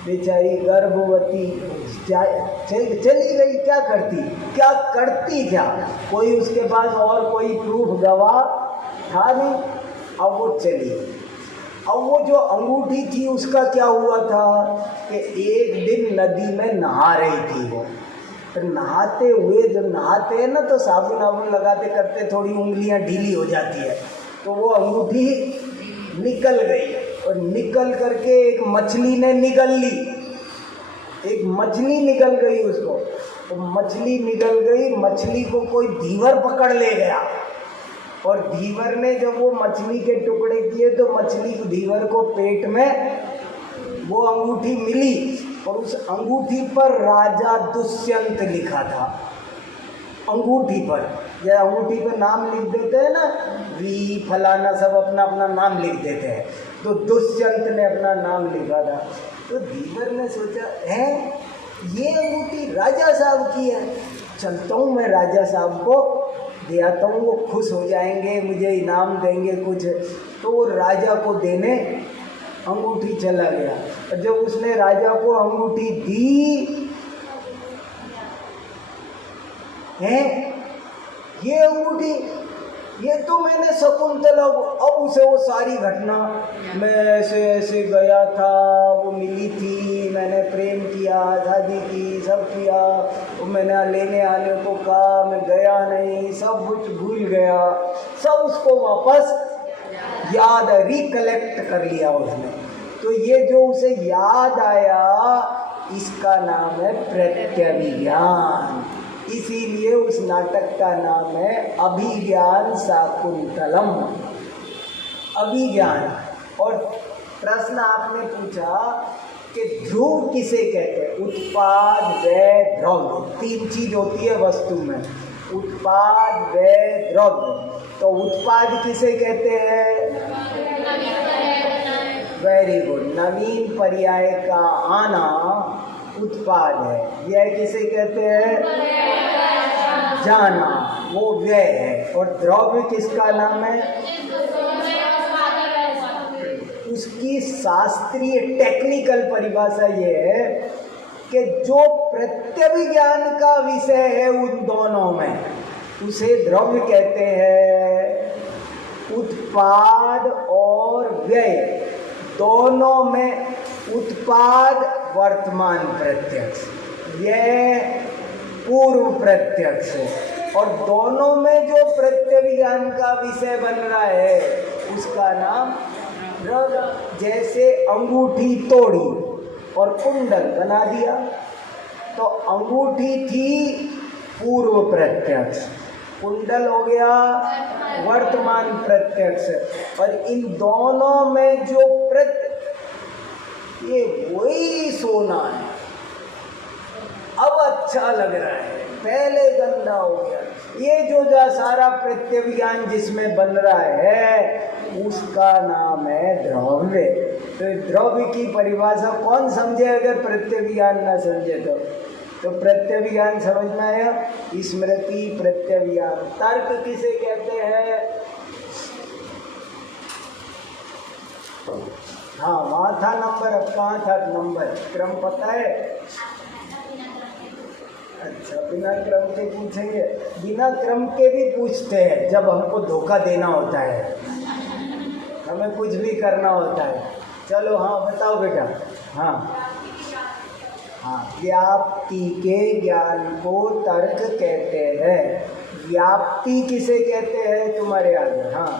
बेचारी गर्भवती चली गई, क्या करती क्या, कोई उसके पास और कोई प्रूफ गवाह था नहीं। अब वो चली। अब वो जो अंगूठी थी उसका क्या हुआ था कि एक दिन नदी में नहा रही थी वो, तो नहाते हुए जब नहाते हैं ना तो साबुन वाबुन लगाते करते थोड़ी उंगलियां ढीली हो जाती है, तो वो अंगूठी निकल गई और निकल करके एक मछली ने निगल ली। एक मछली निकल गई उसको, तो मछली निकल गई, मछली को कोई धीवर पकड़ ले गया, और धीवर ने जब वो मछली के टुकड़े किए तो मछली धीवर को पेट में वो अंगूठी मिली, और उस अंगूठी पर राजा दुष्यंत लिखा था। अंगूठी पर, जैसे अंगूठी पर नाम लिख देते हैं ना, वी फलाना सब अपना अपना नाम लिख देते हैं, तो दुष्यंत ने अपना नाम लिखा था। तो धीवर ने सोचा है ये अंगूठी राजा साहब की है, चलता हूँ मैं राजा साहब को दे आता हूँ, वो खुश हो जाएंगे, मुझे इनाम देंगे कुछ। तो वो राजा को देने अंगूठी चला गया, और जब उसने राजा को अंगूठी दी, है ये अंगूठी, ये तो मैंने शकुंतला, अब उसे वो सारी घटना, मैं ऐसे ऐसे गया था, वो मिली थी, मैंने प्रेम किया, शादी की, सब किया, वो मैंने लेने आने को कहा, मैं गया नहीं, सब कुछ भूल गया, सब उसको वापस याद, रिकलेक्ट कर लिया उसने। तो ये जो उसे याद आया, इसका नाम है प्रत्यभिज्ञान। इसीलिए उस नाटक का नाम है अभिज्ञान शाकुंतलम। अभिज्ञान। और प्रश्न आपने पूछा कि ध्रुव किसे कहते हैं, उत्पाद, व्यय, द्रव्य, 3 चीज होती है वस्तु में, उत्पाद, व्यय, द्रव्य। तो उत्पाद किसे कहते हैं, वेरी गुड, नवीन पर्याय का आना उत्पाद है। व्यय किसे कहते हैं, जाना, वो व्यय है। और द्रव्य किसका नाम है, उसकी शास्त्रीय टेक्निकल परिभाषा ये है कि जो प्रत्यभिज्ञान का विषय है उन दोनों में, उसे द्रव्य कहते हैं। उत्पाद और व्यय दोनों में उत्पाद वर्तमान प्रत्यक्ष, व्यय पूर्व प्रत्यक्ष, और दोनों में जो प्रत्यभिज्ञान का विषय बन रहा है उसका नाम द्रव्य। जैसे अंगूठी तोड़ी और कुंडल बना दिया, तो अंगूठी थी पूर्व प्रत्यक्ष, कुंडल हो गया वर्तमान प्रत्यक्ष। और इन दोनों में जो ये वही सोना है, अब अच्छा लग रहा है, पहले गंदा हो गया। ये जो सारा प्रत्यभिज्ञान जिसमें बन रहा है उसका नाम है द्रव्य। तो द्रव्य की परिभाषा कौन समझे अगर प्रत्यभिज्ञान ना समझे तो प्रत्यभिज्ञान समझ में आया। स्मृति, प्रत्यभिज्ञान। तर्क किसे कहते हैं, हाँ वहाँ था नंबर, अब कहाँ था नंबर, क्रम पता है, अच्छा, बिना क्रम के पूछेंगे? बिना क्रम के भी पूछते हैं जब हमको धोखा देना होता है, हमें कुछ भी करना होता है। चलो हाँ बताओ बेटा। हाँ हाँ, व्याप्ति के ज्ञान को तर्क कहते हैं। व्याप्ति किसे कहते हैं तुम्हारे आगे? हाँ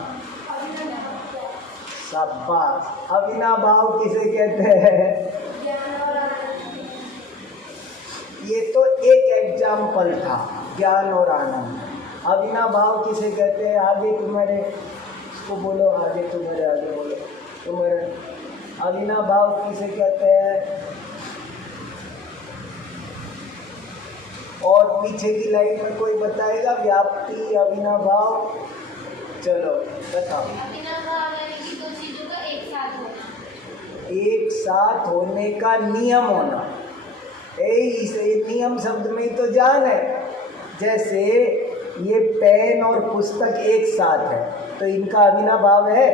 शाबाश। अविनाभाव किसे कहते हैं? ये तो एक एग्जाम्पल था, ज्ञान और आनंद। अविनाभाव किसे कहते हैं? आगे तुम्हारे इसको बोलो, आगे तुम्हारे आगे बोलो। तुम्हारे अविनाभाव किसे कहते हैं? और पीछे की लाइन में कोई बताएगा व्याप्ति अविनाभाव? चलो बताओ। अविनाभाव है कि दो चीजों का एक साथ होना, एक साथ होने का नियम होना। इसे नियम शब्द में तो जान है। जैसे ये पेन और पुस्तक एक साथ है तो इनका अविनाभाव है?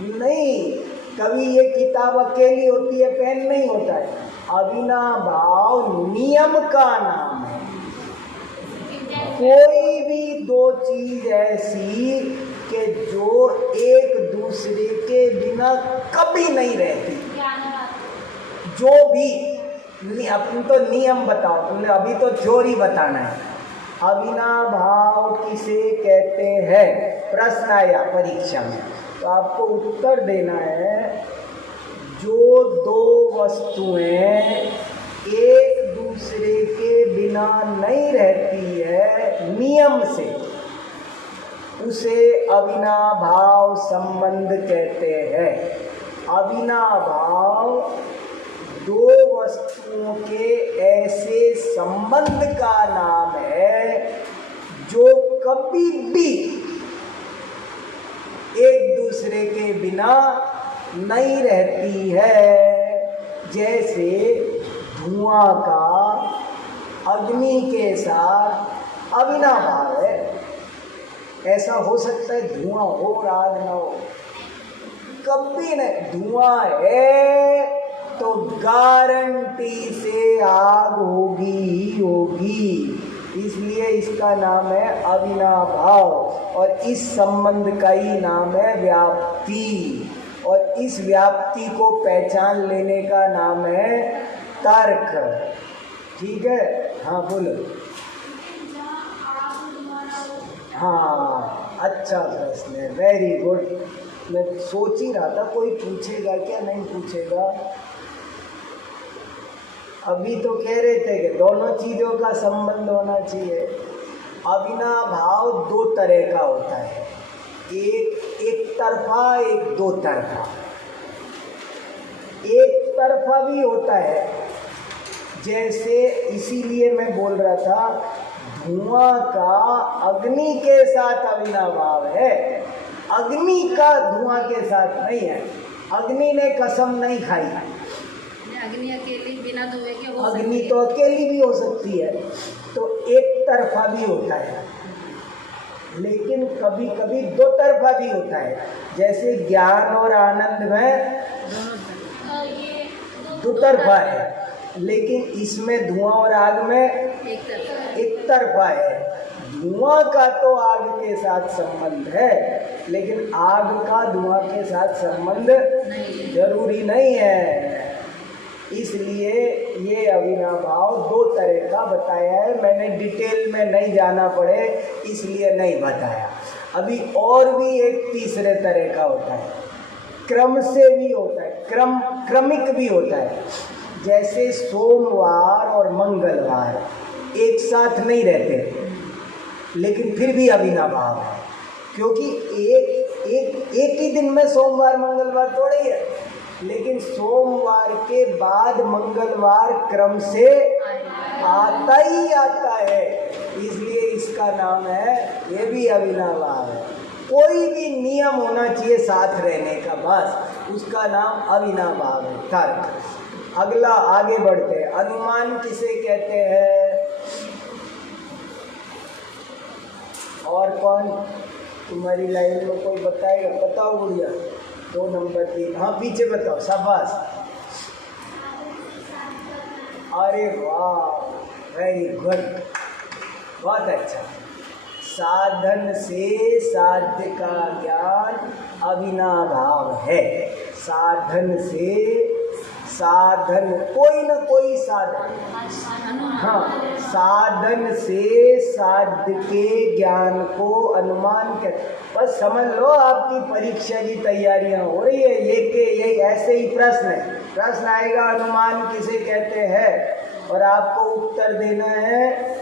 नहीं। कभी ये किताब अकेली होती है, पेन नहीं होता है। अविनाभाव नियम का नाम है। कोई भी दो चीज ऐसी कि जो एक दूसरे के बिना कभी नहीं रहती, जो भी तुम तो नियम बताओ, तुमने अभी तो थ्योरी बताना है। अविनाभाव किसे कहते हैं? प्रश्न आया परीक्षा में तो आपको उत्तर देना है, जो दो वस्तुएं एक दूसरे के बिना नहीं रहती है नियम से, उसे अविनाभाव संबंध कहते हैं। अविनाभाव दो वस्तुओं के ऐसे संबंध का नाम है जो कभी भी एक दूसरे के बिना नहीं रहती है। जैसे धुआं का अग्नि के साथ अविनाभाव है। ऐसा हो सकता है धुआं हो और आग ना हो? कभी नहीं। धुआं है तो गारंटी से आग होगी ही होगी, इसलिए इसका नाम है अविनाभाव। और इस संबंध का ही नाम है व्याप्ति, और इस व्याप्ति को पहचान लेने का नाम है तर्क। ठीक है? हाँ बोलो। हाँ अच्छा प्रश्न है, वेरी गुड। मैं सोच ही रहा था कोई पूछेगा क्या, नहीं पूछेगा। अभी तो कह रहे थे कि दोनों चीज़ों का संबंध होना चाहिए। अविनाभाव दो तरह का होता है, एक तरफा, एक दो तरफा। एक तरफा भी होता है, जैसे इसीलिए मैं बोल रहा था धुआं का अग्नि के साथ अविनाभाव है, अग्नि का धुआं के साथ नहीं है। अग्नि ने कसम नहीं खाई। अग्नि अकेली बिना धुएं के हो अग्नि तो अकेली भी हो सकती है, तो एक तरफा भी होता है। लेकिन कभी कभी दो तरफा भी होता है, जैसे ज्ञान और आनंद में दो तरफा है, लेकिन इसमें धुआं और आग में एक तरफा है। धुआं का तो आग के साथ संबंध है, लेकिन आग का धुआं के साथ संबंध जरूरी नहीं है। इसलिए ये अविनाभाव दो तरह का बताया है। मैंने डिटेल में नहीं जाना पड़े इसलिए नहीं बताया। अभी और भी एक तीसरे तरह का होता है, क्रम से भी होता है, क्रमिक भी होता है। जैसे सोमवार और मंगलवार एक साथ नहीं रहते, लेकिन फिर भी अविनाभाव है, क्योंकि एक ही दिन में सोमवार मंगलवार थोड़े ही है, लेकिन सोमवार के बाद मंगलवार क्रम से आता ही आता है, इसलिए इसका नाम है, ये भी अविनाभाव है। कोई भी नियम होना चाहिए साथ रहने का, बस उसका नाम अविनाभाव है, तर्क। अगला आगे बढ़ते हैं। अनुमान किसे कहते हैं? और कौन तुम्हारी लाइन में कोई बताएगा? बताओ गुड़िया। 2 नंबर 3। हाँ पीछे बताओ, शाबाश। अरे वाह वेरी गुड, बहुत अच्छा। साधन से साध्य का ज्ञान अविनाभाव है। साधन से साधन, कोई ना कोई साधन, हाँ, साधन से साध्य के ज्ञान को अनुमान के, बस समझ लो आपकी परीक्षा की तैयारियां हो रही है। यही ऐसे ही प्रश्न आएगा, अनुमान किसे कहते हैं, और आपको उत्तर देना है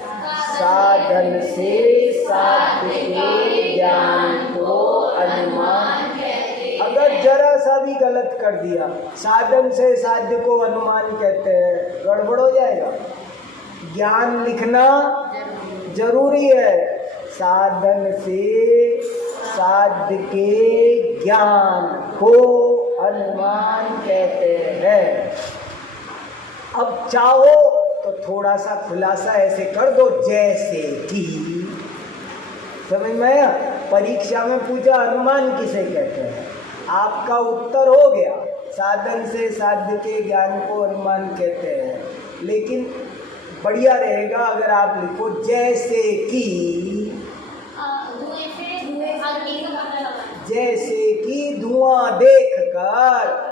साधन से साध्य के ज्ञान को अनुमान। अगर जरा सा भी गलत कर दिया, साधन से साध्य को अनुमान कहते हैं, गड़बड़ हो जाएगा। ज्ञान लिखना जरूरी है। साधन से साध्य के ज्ञान को अनुमान कहते हैं। अब चाहो तो थोड़ा सा खुलासा ऐसे कर दो, जैसे कि, समझ में आया? परीक्षा में पूछा अनुमान किसे कहते हैं, आपका उत्तर हो गया साधन से साध्य के ज्ञान को अनुमान कहते हैं। लेकिन बढ़िया रहेगा अगर आप लिखो जैसे कि, जैसे कि धुआं देखकर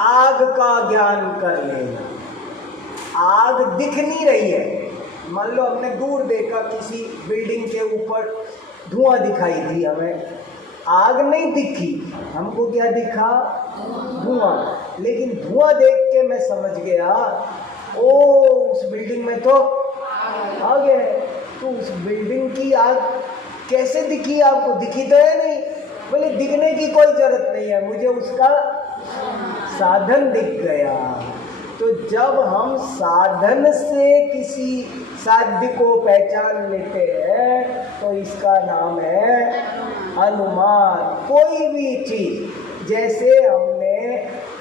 आग का ज्ञान कर लेना। आग दिख नहीं रही है, मान लो हमने दूर देखा किसी बिल्डिंग के ऊपर धुआं दिखाई दी, हमें आग नहीं दिखी, हमको क्या दिखा, धुआं। लेकिन धुआं देख के मैं समझ गया ओ उस बिल्डिंग में तो आग है। तो उस बिल्डिंग की आग कैसे दिखी आपको, दिखी तो है नहीं। बोले दिखने की कोई जरूरत नहीं है, मुझे उसका साधन दिख गया। तो जब हम साधन से किसी साध्य को पहचान लेते हैं तो इसका नाम है अनुमान। कोई भी चीज, जैसे हमने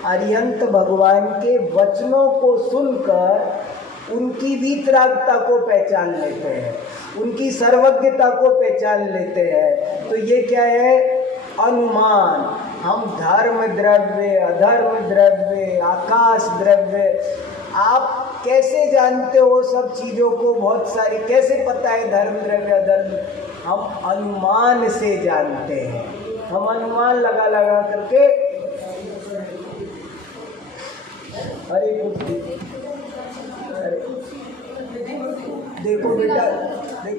अरिहंत भगवान के वचनों को सुनकर उनकी वीतरागता को पहचान लेते हैं, उनकी सर्वज्ञता को पहचान लेते हैं, तो ये क्या है, अनुमान। हम धर्म द्रव्य, अधर्म द्रव्य, आकाश द्रव्य, आप कैसे जानते हो सब चीज़ों को, बहुत सारी कैसे पता है धर्म द्रव्य अधर्म, हम अनुमान से जानते हैं। हम अनुमान लगा लगा करके, अरे देखो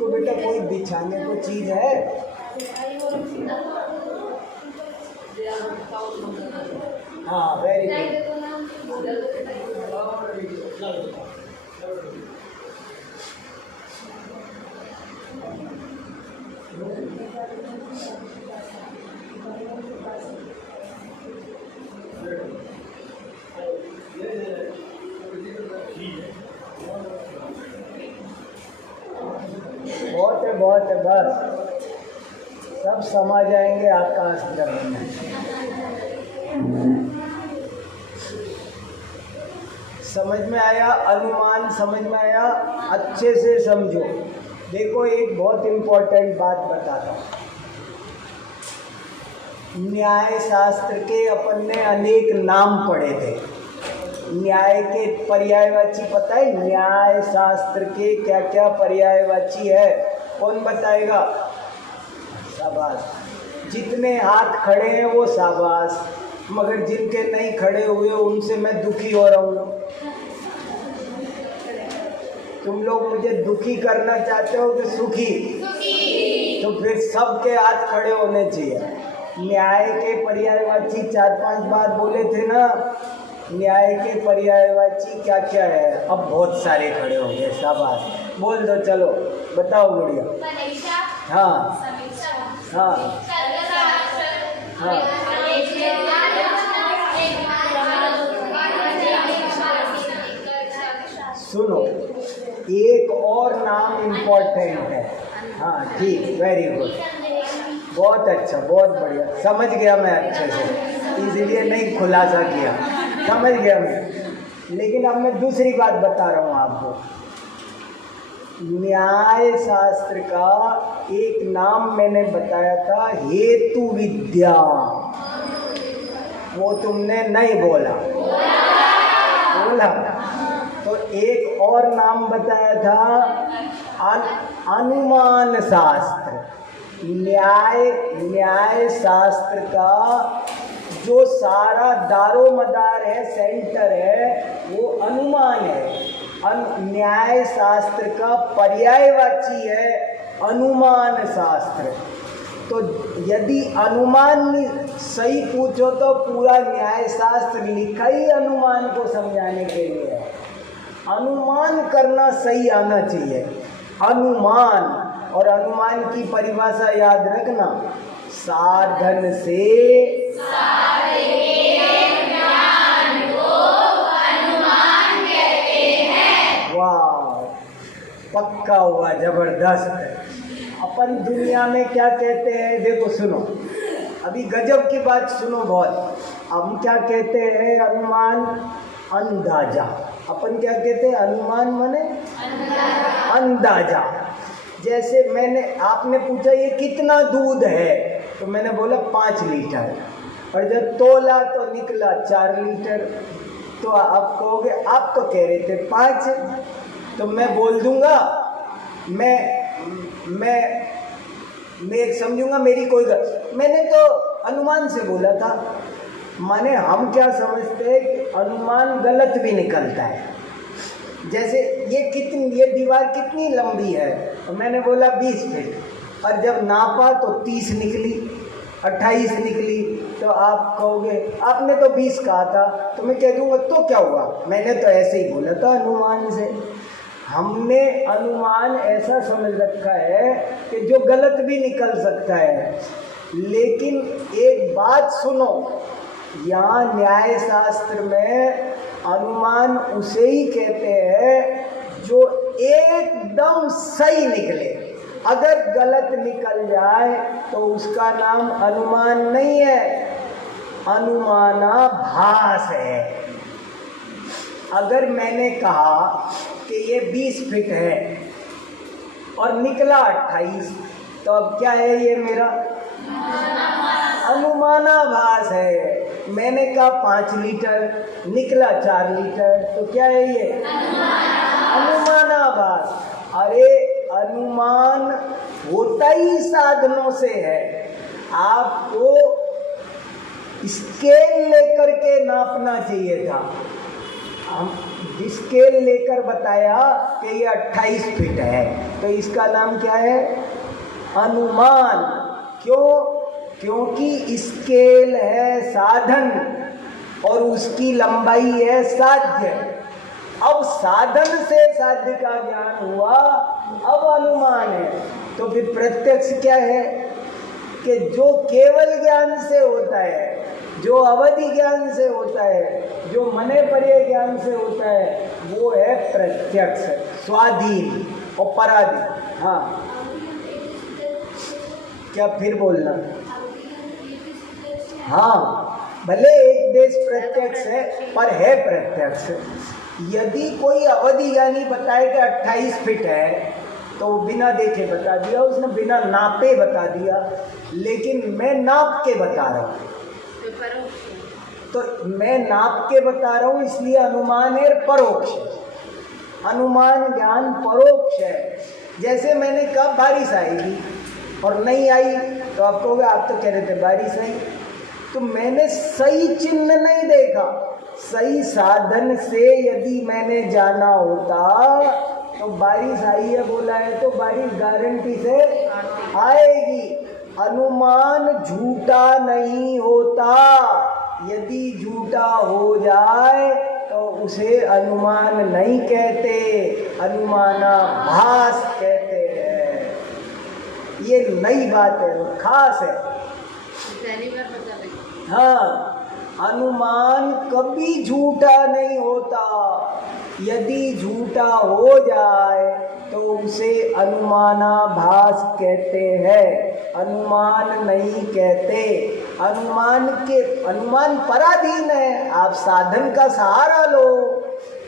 बेटा कोई बिछाने को चीज़ है, हाँ वेरी गुड। बहुत है बस, सब समा जाएंगे आकाश द्रव्य में। समझ में आया? अनुमान समझ में आया? अच्छे से समझो। देखो एक बहुत इम्पोर्टेंट बात बताता हूँ। न्याय शास्त्र के अपन ने अनेक नाम पढ़े थे। न्याय के पर्यायवाची पता है? न्याय शास्त्र के क्या क्या पर्यायवाची है, कौन बताएगा? शाबाश। जितने हाथ खड़े हैं वो शाबाश, मगर जिनके नहीं खड़े हुए उनसे मैं दुखी हो रहा हूँ। तुम लोग मुझे दुखी करना चाहते हो कि सुखी? तो फिर सबके हाथ खड़े होने चाहिए। न्याय के पर्यायवाची 4-5 बार बोले थे ना। न्याय के पर्यायवाची क्या क्या है? अब बहुत सारे खड़े हो गए, शाबाश। बोल दो, चलो बताओ गुड़िया। हाँ हाँ हाँ। सुनो, एक और नाम इम्पोर्टेंट है। हाँ ठीक, वेरी गुड, बहुत अच्छा, बहुत बढ़िया, समझ गया मैं अच्छे से, इसलिए नहीं खुलासा किया, समझ गया मैं। लेकिन अब मैं दूसरी बात बता रहा हूँ आपको। न्याय शास्त्र का एक नाम मैंने बताया था, हेतु विद्या। वो तुमने नहीं बोला। तो तो एक और नाम बताया था अनुमान शास्त्र। न्याय शास्त्र का जो सारा दारोमदार है, सेंटर है, वो अनुमान है। न्याय शास्त्र का पर्यायवाची है अनुमान शास्त्र। तो यदि अनुमान सही पूछो तो पूरा न्याय शास्त्र लिखा ही अनुमान को समझाने के लिए है। अनुमान करना सही आना चाहिए। अनुमान, और अनुमान की परिभाषा याद रखना, साधन से वाह, पक्का हुआ, जबरदस्त। अपन दुनिया में क्या कहते हैं, देखो सुनो, अभी गजब की बात सुनो बहुत। हम क्या कहते हैं, अनुमान, अंदाजा। अपन क्या कहते हैं, अनुमान माने अंदाजा। जैसे आपने पूछा ये कितना दूध है, तो मैंने बोला 5 लीटर, और जब तोला तो निकला 4 लीटर। तो आप कहोगे, आप तो कह रहे थे 5, तो मैं बोल दूंगा, मैं एक समझूंगा मेरी कोई गलती, मैंने तो अनुमान से बोला था। माने हम क्या समझते हैं कि अनुमान गलत भी निकलता है। जैसे ये दीवार कितनी लंबी है, तो मैंने बोला 20 फीट, और जब नापा तो 30 निकली, 28 निकली। तो आप कहोगे आपने तो 20 कहा था, तो मैं कह दूंगा तो क्या हुआ, मैंने तो ऐसे ही बोला था अनुमान से। हमने अनुमान ऐसा समझ रखा है कि जो गलत भी निकल सकता है। लेकिन एक बात सुनो, यहाँ न्याय शास्त्र में अनुमान उसे ही कहते हैं जो एकदम सही निकले। अगर गलत निकल जाए तो उसका नाम अनुमान नहीं है, अनुमानाभास है। अगर मैंने कहा कि ये 20 फीट है और निकला 28, तो अब क्या है, ये मेरा अनुमानाभास है। मैंने कहा 5 लीटर, निकला 4 लीटर, तो क्या है ये अनुमानाभास। अरे अनुमान होता ही साधनों से है। आपको स्केल लेकर के नापना चाहिए था। हम स्केल लेकर बताया कि ये 28 फीट है, तो इसका नाम क्या है, अनुमान। क्यों? क्योंकि स्केल है साधन और उसकी लंबाई है साध्य। अब साधन से साध्य का ज्ञान हुआ, अब अनुमान है। तो फिर प्रत्यक्ष क्या है कि जो केवल ज्ञान से होता है, जो अवधि ज्ञान से होता है, जो मने परे ज्ञान से होता है, वो है प्रत्यक्ष, स्वाधीन और पराधीन। हाँ, क्या फिर बोलना? हाँ, भले एक देश प्रत्यक्ष है पर है प्रत्यक्ष। यदि कोई अवधि ज्ञानी बताए कि 28 फीट है, तो बिना देखे बता दिया उसने, बिना नापे बता दिया। लेकिन मैं नाप के बता रहा हूँ, तो मैं नाप के बता रहा हूँ, इसलिए अनुमान है परोक्ष। अनुमान ज्ञान परोक्ष है। जैसे मैंने कहा बारिश आएगी और नहीं आई, तो आप कहोगे आप तो कह रहे थे बारिश आई। तो मैंने सही चिन्ह नहीं देखा। सही साधन से यदि मैंने जाना होता तो बारिश आई है बोला है तो बारिश गारंटी से आएगी। अनुमान झूठा नहीं होता। यदि झूठा हो जाए तो उसे अनुमान नहीं कहते, अनुमानाभास कहते हैं। ये नई बात है, खास है। हाँ, अनुमान कभी झूठा नहीं होता। यदि झूठा हो जाए तो उसे अनुमानाभास कहते हैं, अनुमान नहीं कहते। अनुमान पराधीन है। आप साधन का सहारा लो,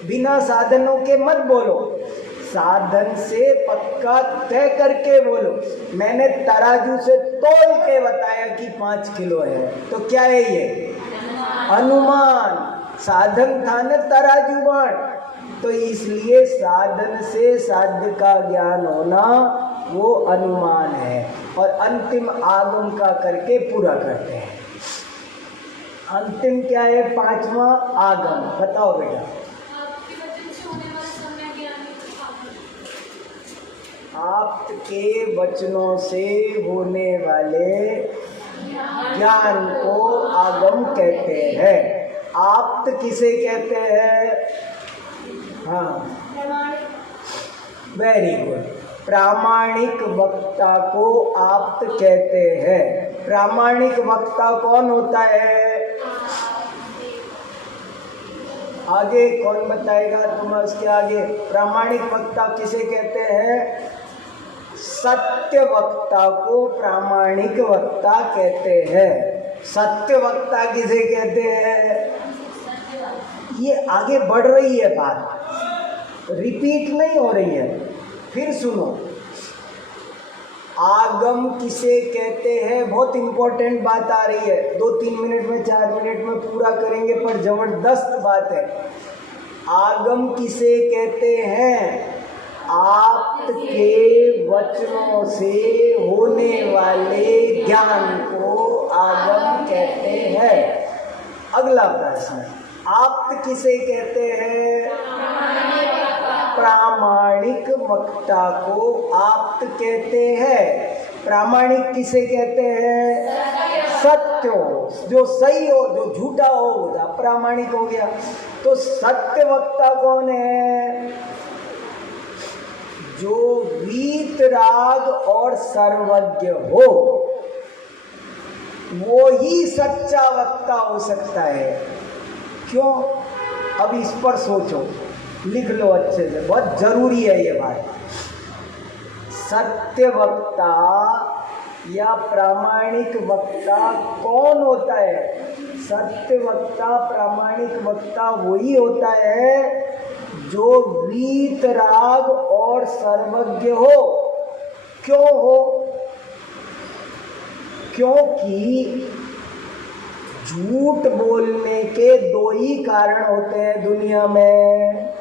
बिना साधनों के मत बोलो, साधन से पक्का तय करके बोलो। मैंने तराजू से तोल के बताया कि 5 किलो है, तो क्या है ये? अनुमान। साधन था न तराजू बाट, तो इसलिए साधन से साध्य का ज्ञान होना वो अनुमान है, और अंतिम आगम का करके पूरा करते हैं। अंतिम क्या है? पांचवा आगम। बताओ बेटा। आपके वचन से होने वाला सम्यक ज्ञान आपके वचनों से होने वाले ज्ञान को आगम कहते हैं। आप्त किसे कहते हैं? हाँ, वेरी गुड। प्रामाणिक वक्ता को आप्त कहते हैं। प्रामाणिक वक्ता कौन होता है? आगे कौन बताएगा? तुम उसके आगे। प्रामाणिक वक्ता किसे कहते हैं? सत्य वक्ता को प्रामाणिक वक्ता कहते हैं। सत्य वक्ता किसे कहते हैं? ये आगे बढ़ रही है बात, रिपीट नहीं हो रही है। फिर सुनो, आगम किसे कहते हैं? बहुत इंपॉर्टेंट बात आ रही है, 2-3 मिनट में 4 मिनट में पूरा करेंगे, पर जबरदस्त बात है। आगम किसे कहते हैं? आपके वचनों से होने वाले ज्ञान को आगम कहते हैं। अगला प्रश्न, आप किसे कहते हैं? प्रामाणिक वक्ता को आप्त कहते हैं। प्रामाणिक किसे कहते हैं? सत्य हो, जो सही हो, जो झूठा हो वो अप्रामाणिक हो गया। तो सत्य वक्ता कौन है? जो वीतराग और सर्वज्ञ हो, वो ही सच्चा वक्ता हो सकता है। क्यों? अब इस पर सोचो, लिख लो अच्छे से, बहुत जरूरी है ये बात। सत्य वक्ता या प्रामाणिक वक्ता कौन होता है? सत्य वक्ता, प्रामाणिक वक्ता वही होता है जो वीतराग और सर्वज्ञ हो। क्यों हो? क्योंकि झूठ बोलने के 2 ही कारण होते हैं दुनिया में।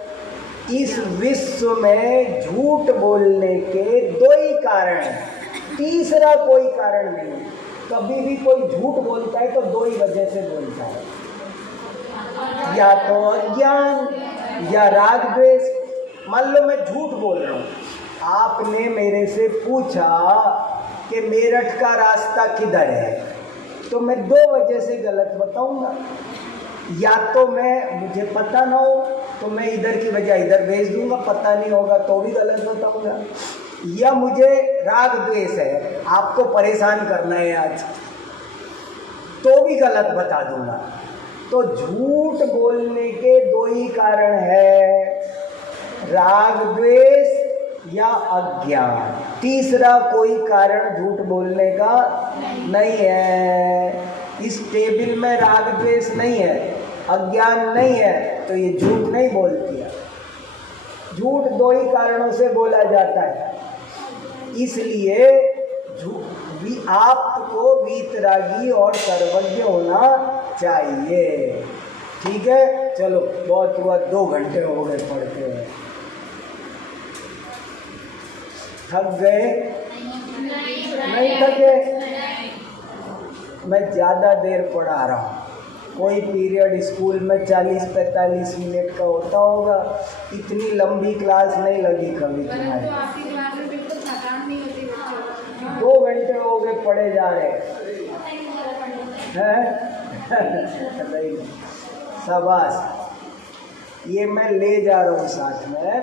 इस विश्व में झूठ बोलने के 2 ही कारण हैं, तीसरा कोई कारण नहीं। कभी भी कोई झूठ बोलता है तो 2 ही वजह से बोलता है, या तो अज्ञान या राग द्वेष। मान लो मैं झूठ बोल रहा हूँ, आपने मेरे से पूछा कि मेरठ का रास्ता किधर है, तो मैं 2 वजह से गलत बताऊंगा। या तो मुझे पता ना हो तो मैं इधर की बजाय इधर भेज दूंगा, पता नहीं होगा तो भी गलत बताऊंगा। या मुझे राग द्वेष है, आपको परेशान करना है आज, तो भी गलत बता दूंगा। तो झूठ बोलने के 2 ही कारण है, राग द्वेष या अज्ञान। तीसरा कोई कारण झूठ बोलने का नहीं है। इस टेबल में राग द्वेष नहीं है, अज्ञान नहीं है, तो ये झूठ नहीं बोलती है। झूठ 2 ही कारणों से बोला जाता है, इसलिए आपको वीतरागी और सर्वज्ञ होना चाहिए। ठीक है, चलो बहुत हुआ, 2 घंटे हो गए पढ़ते हैं। थक गए? नहीं थके? मैं ज़्यादा देर पढ़ा रहा हूँ। कोई पीरियड स्कूल में 40-45 मिनट का होता होगा, इतनी लंबी क्लास नहीं लगी कभी तुम्हारी। 2 घंटे हो गए पढ़े जा रहे हैं। शाबाश, ये मैं ले जा रहा हूँ साथ में।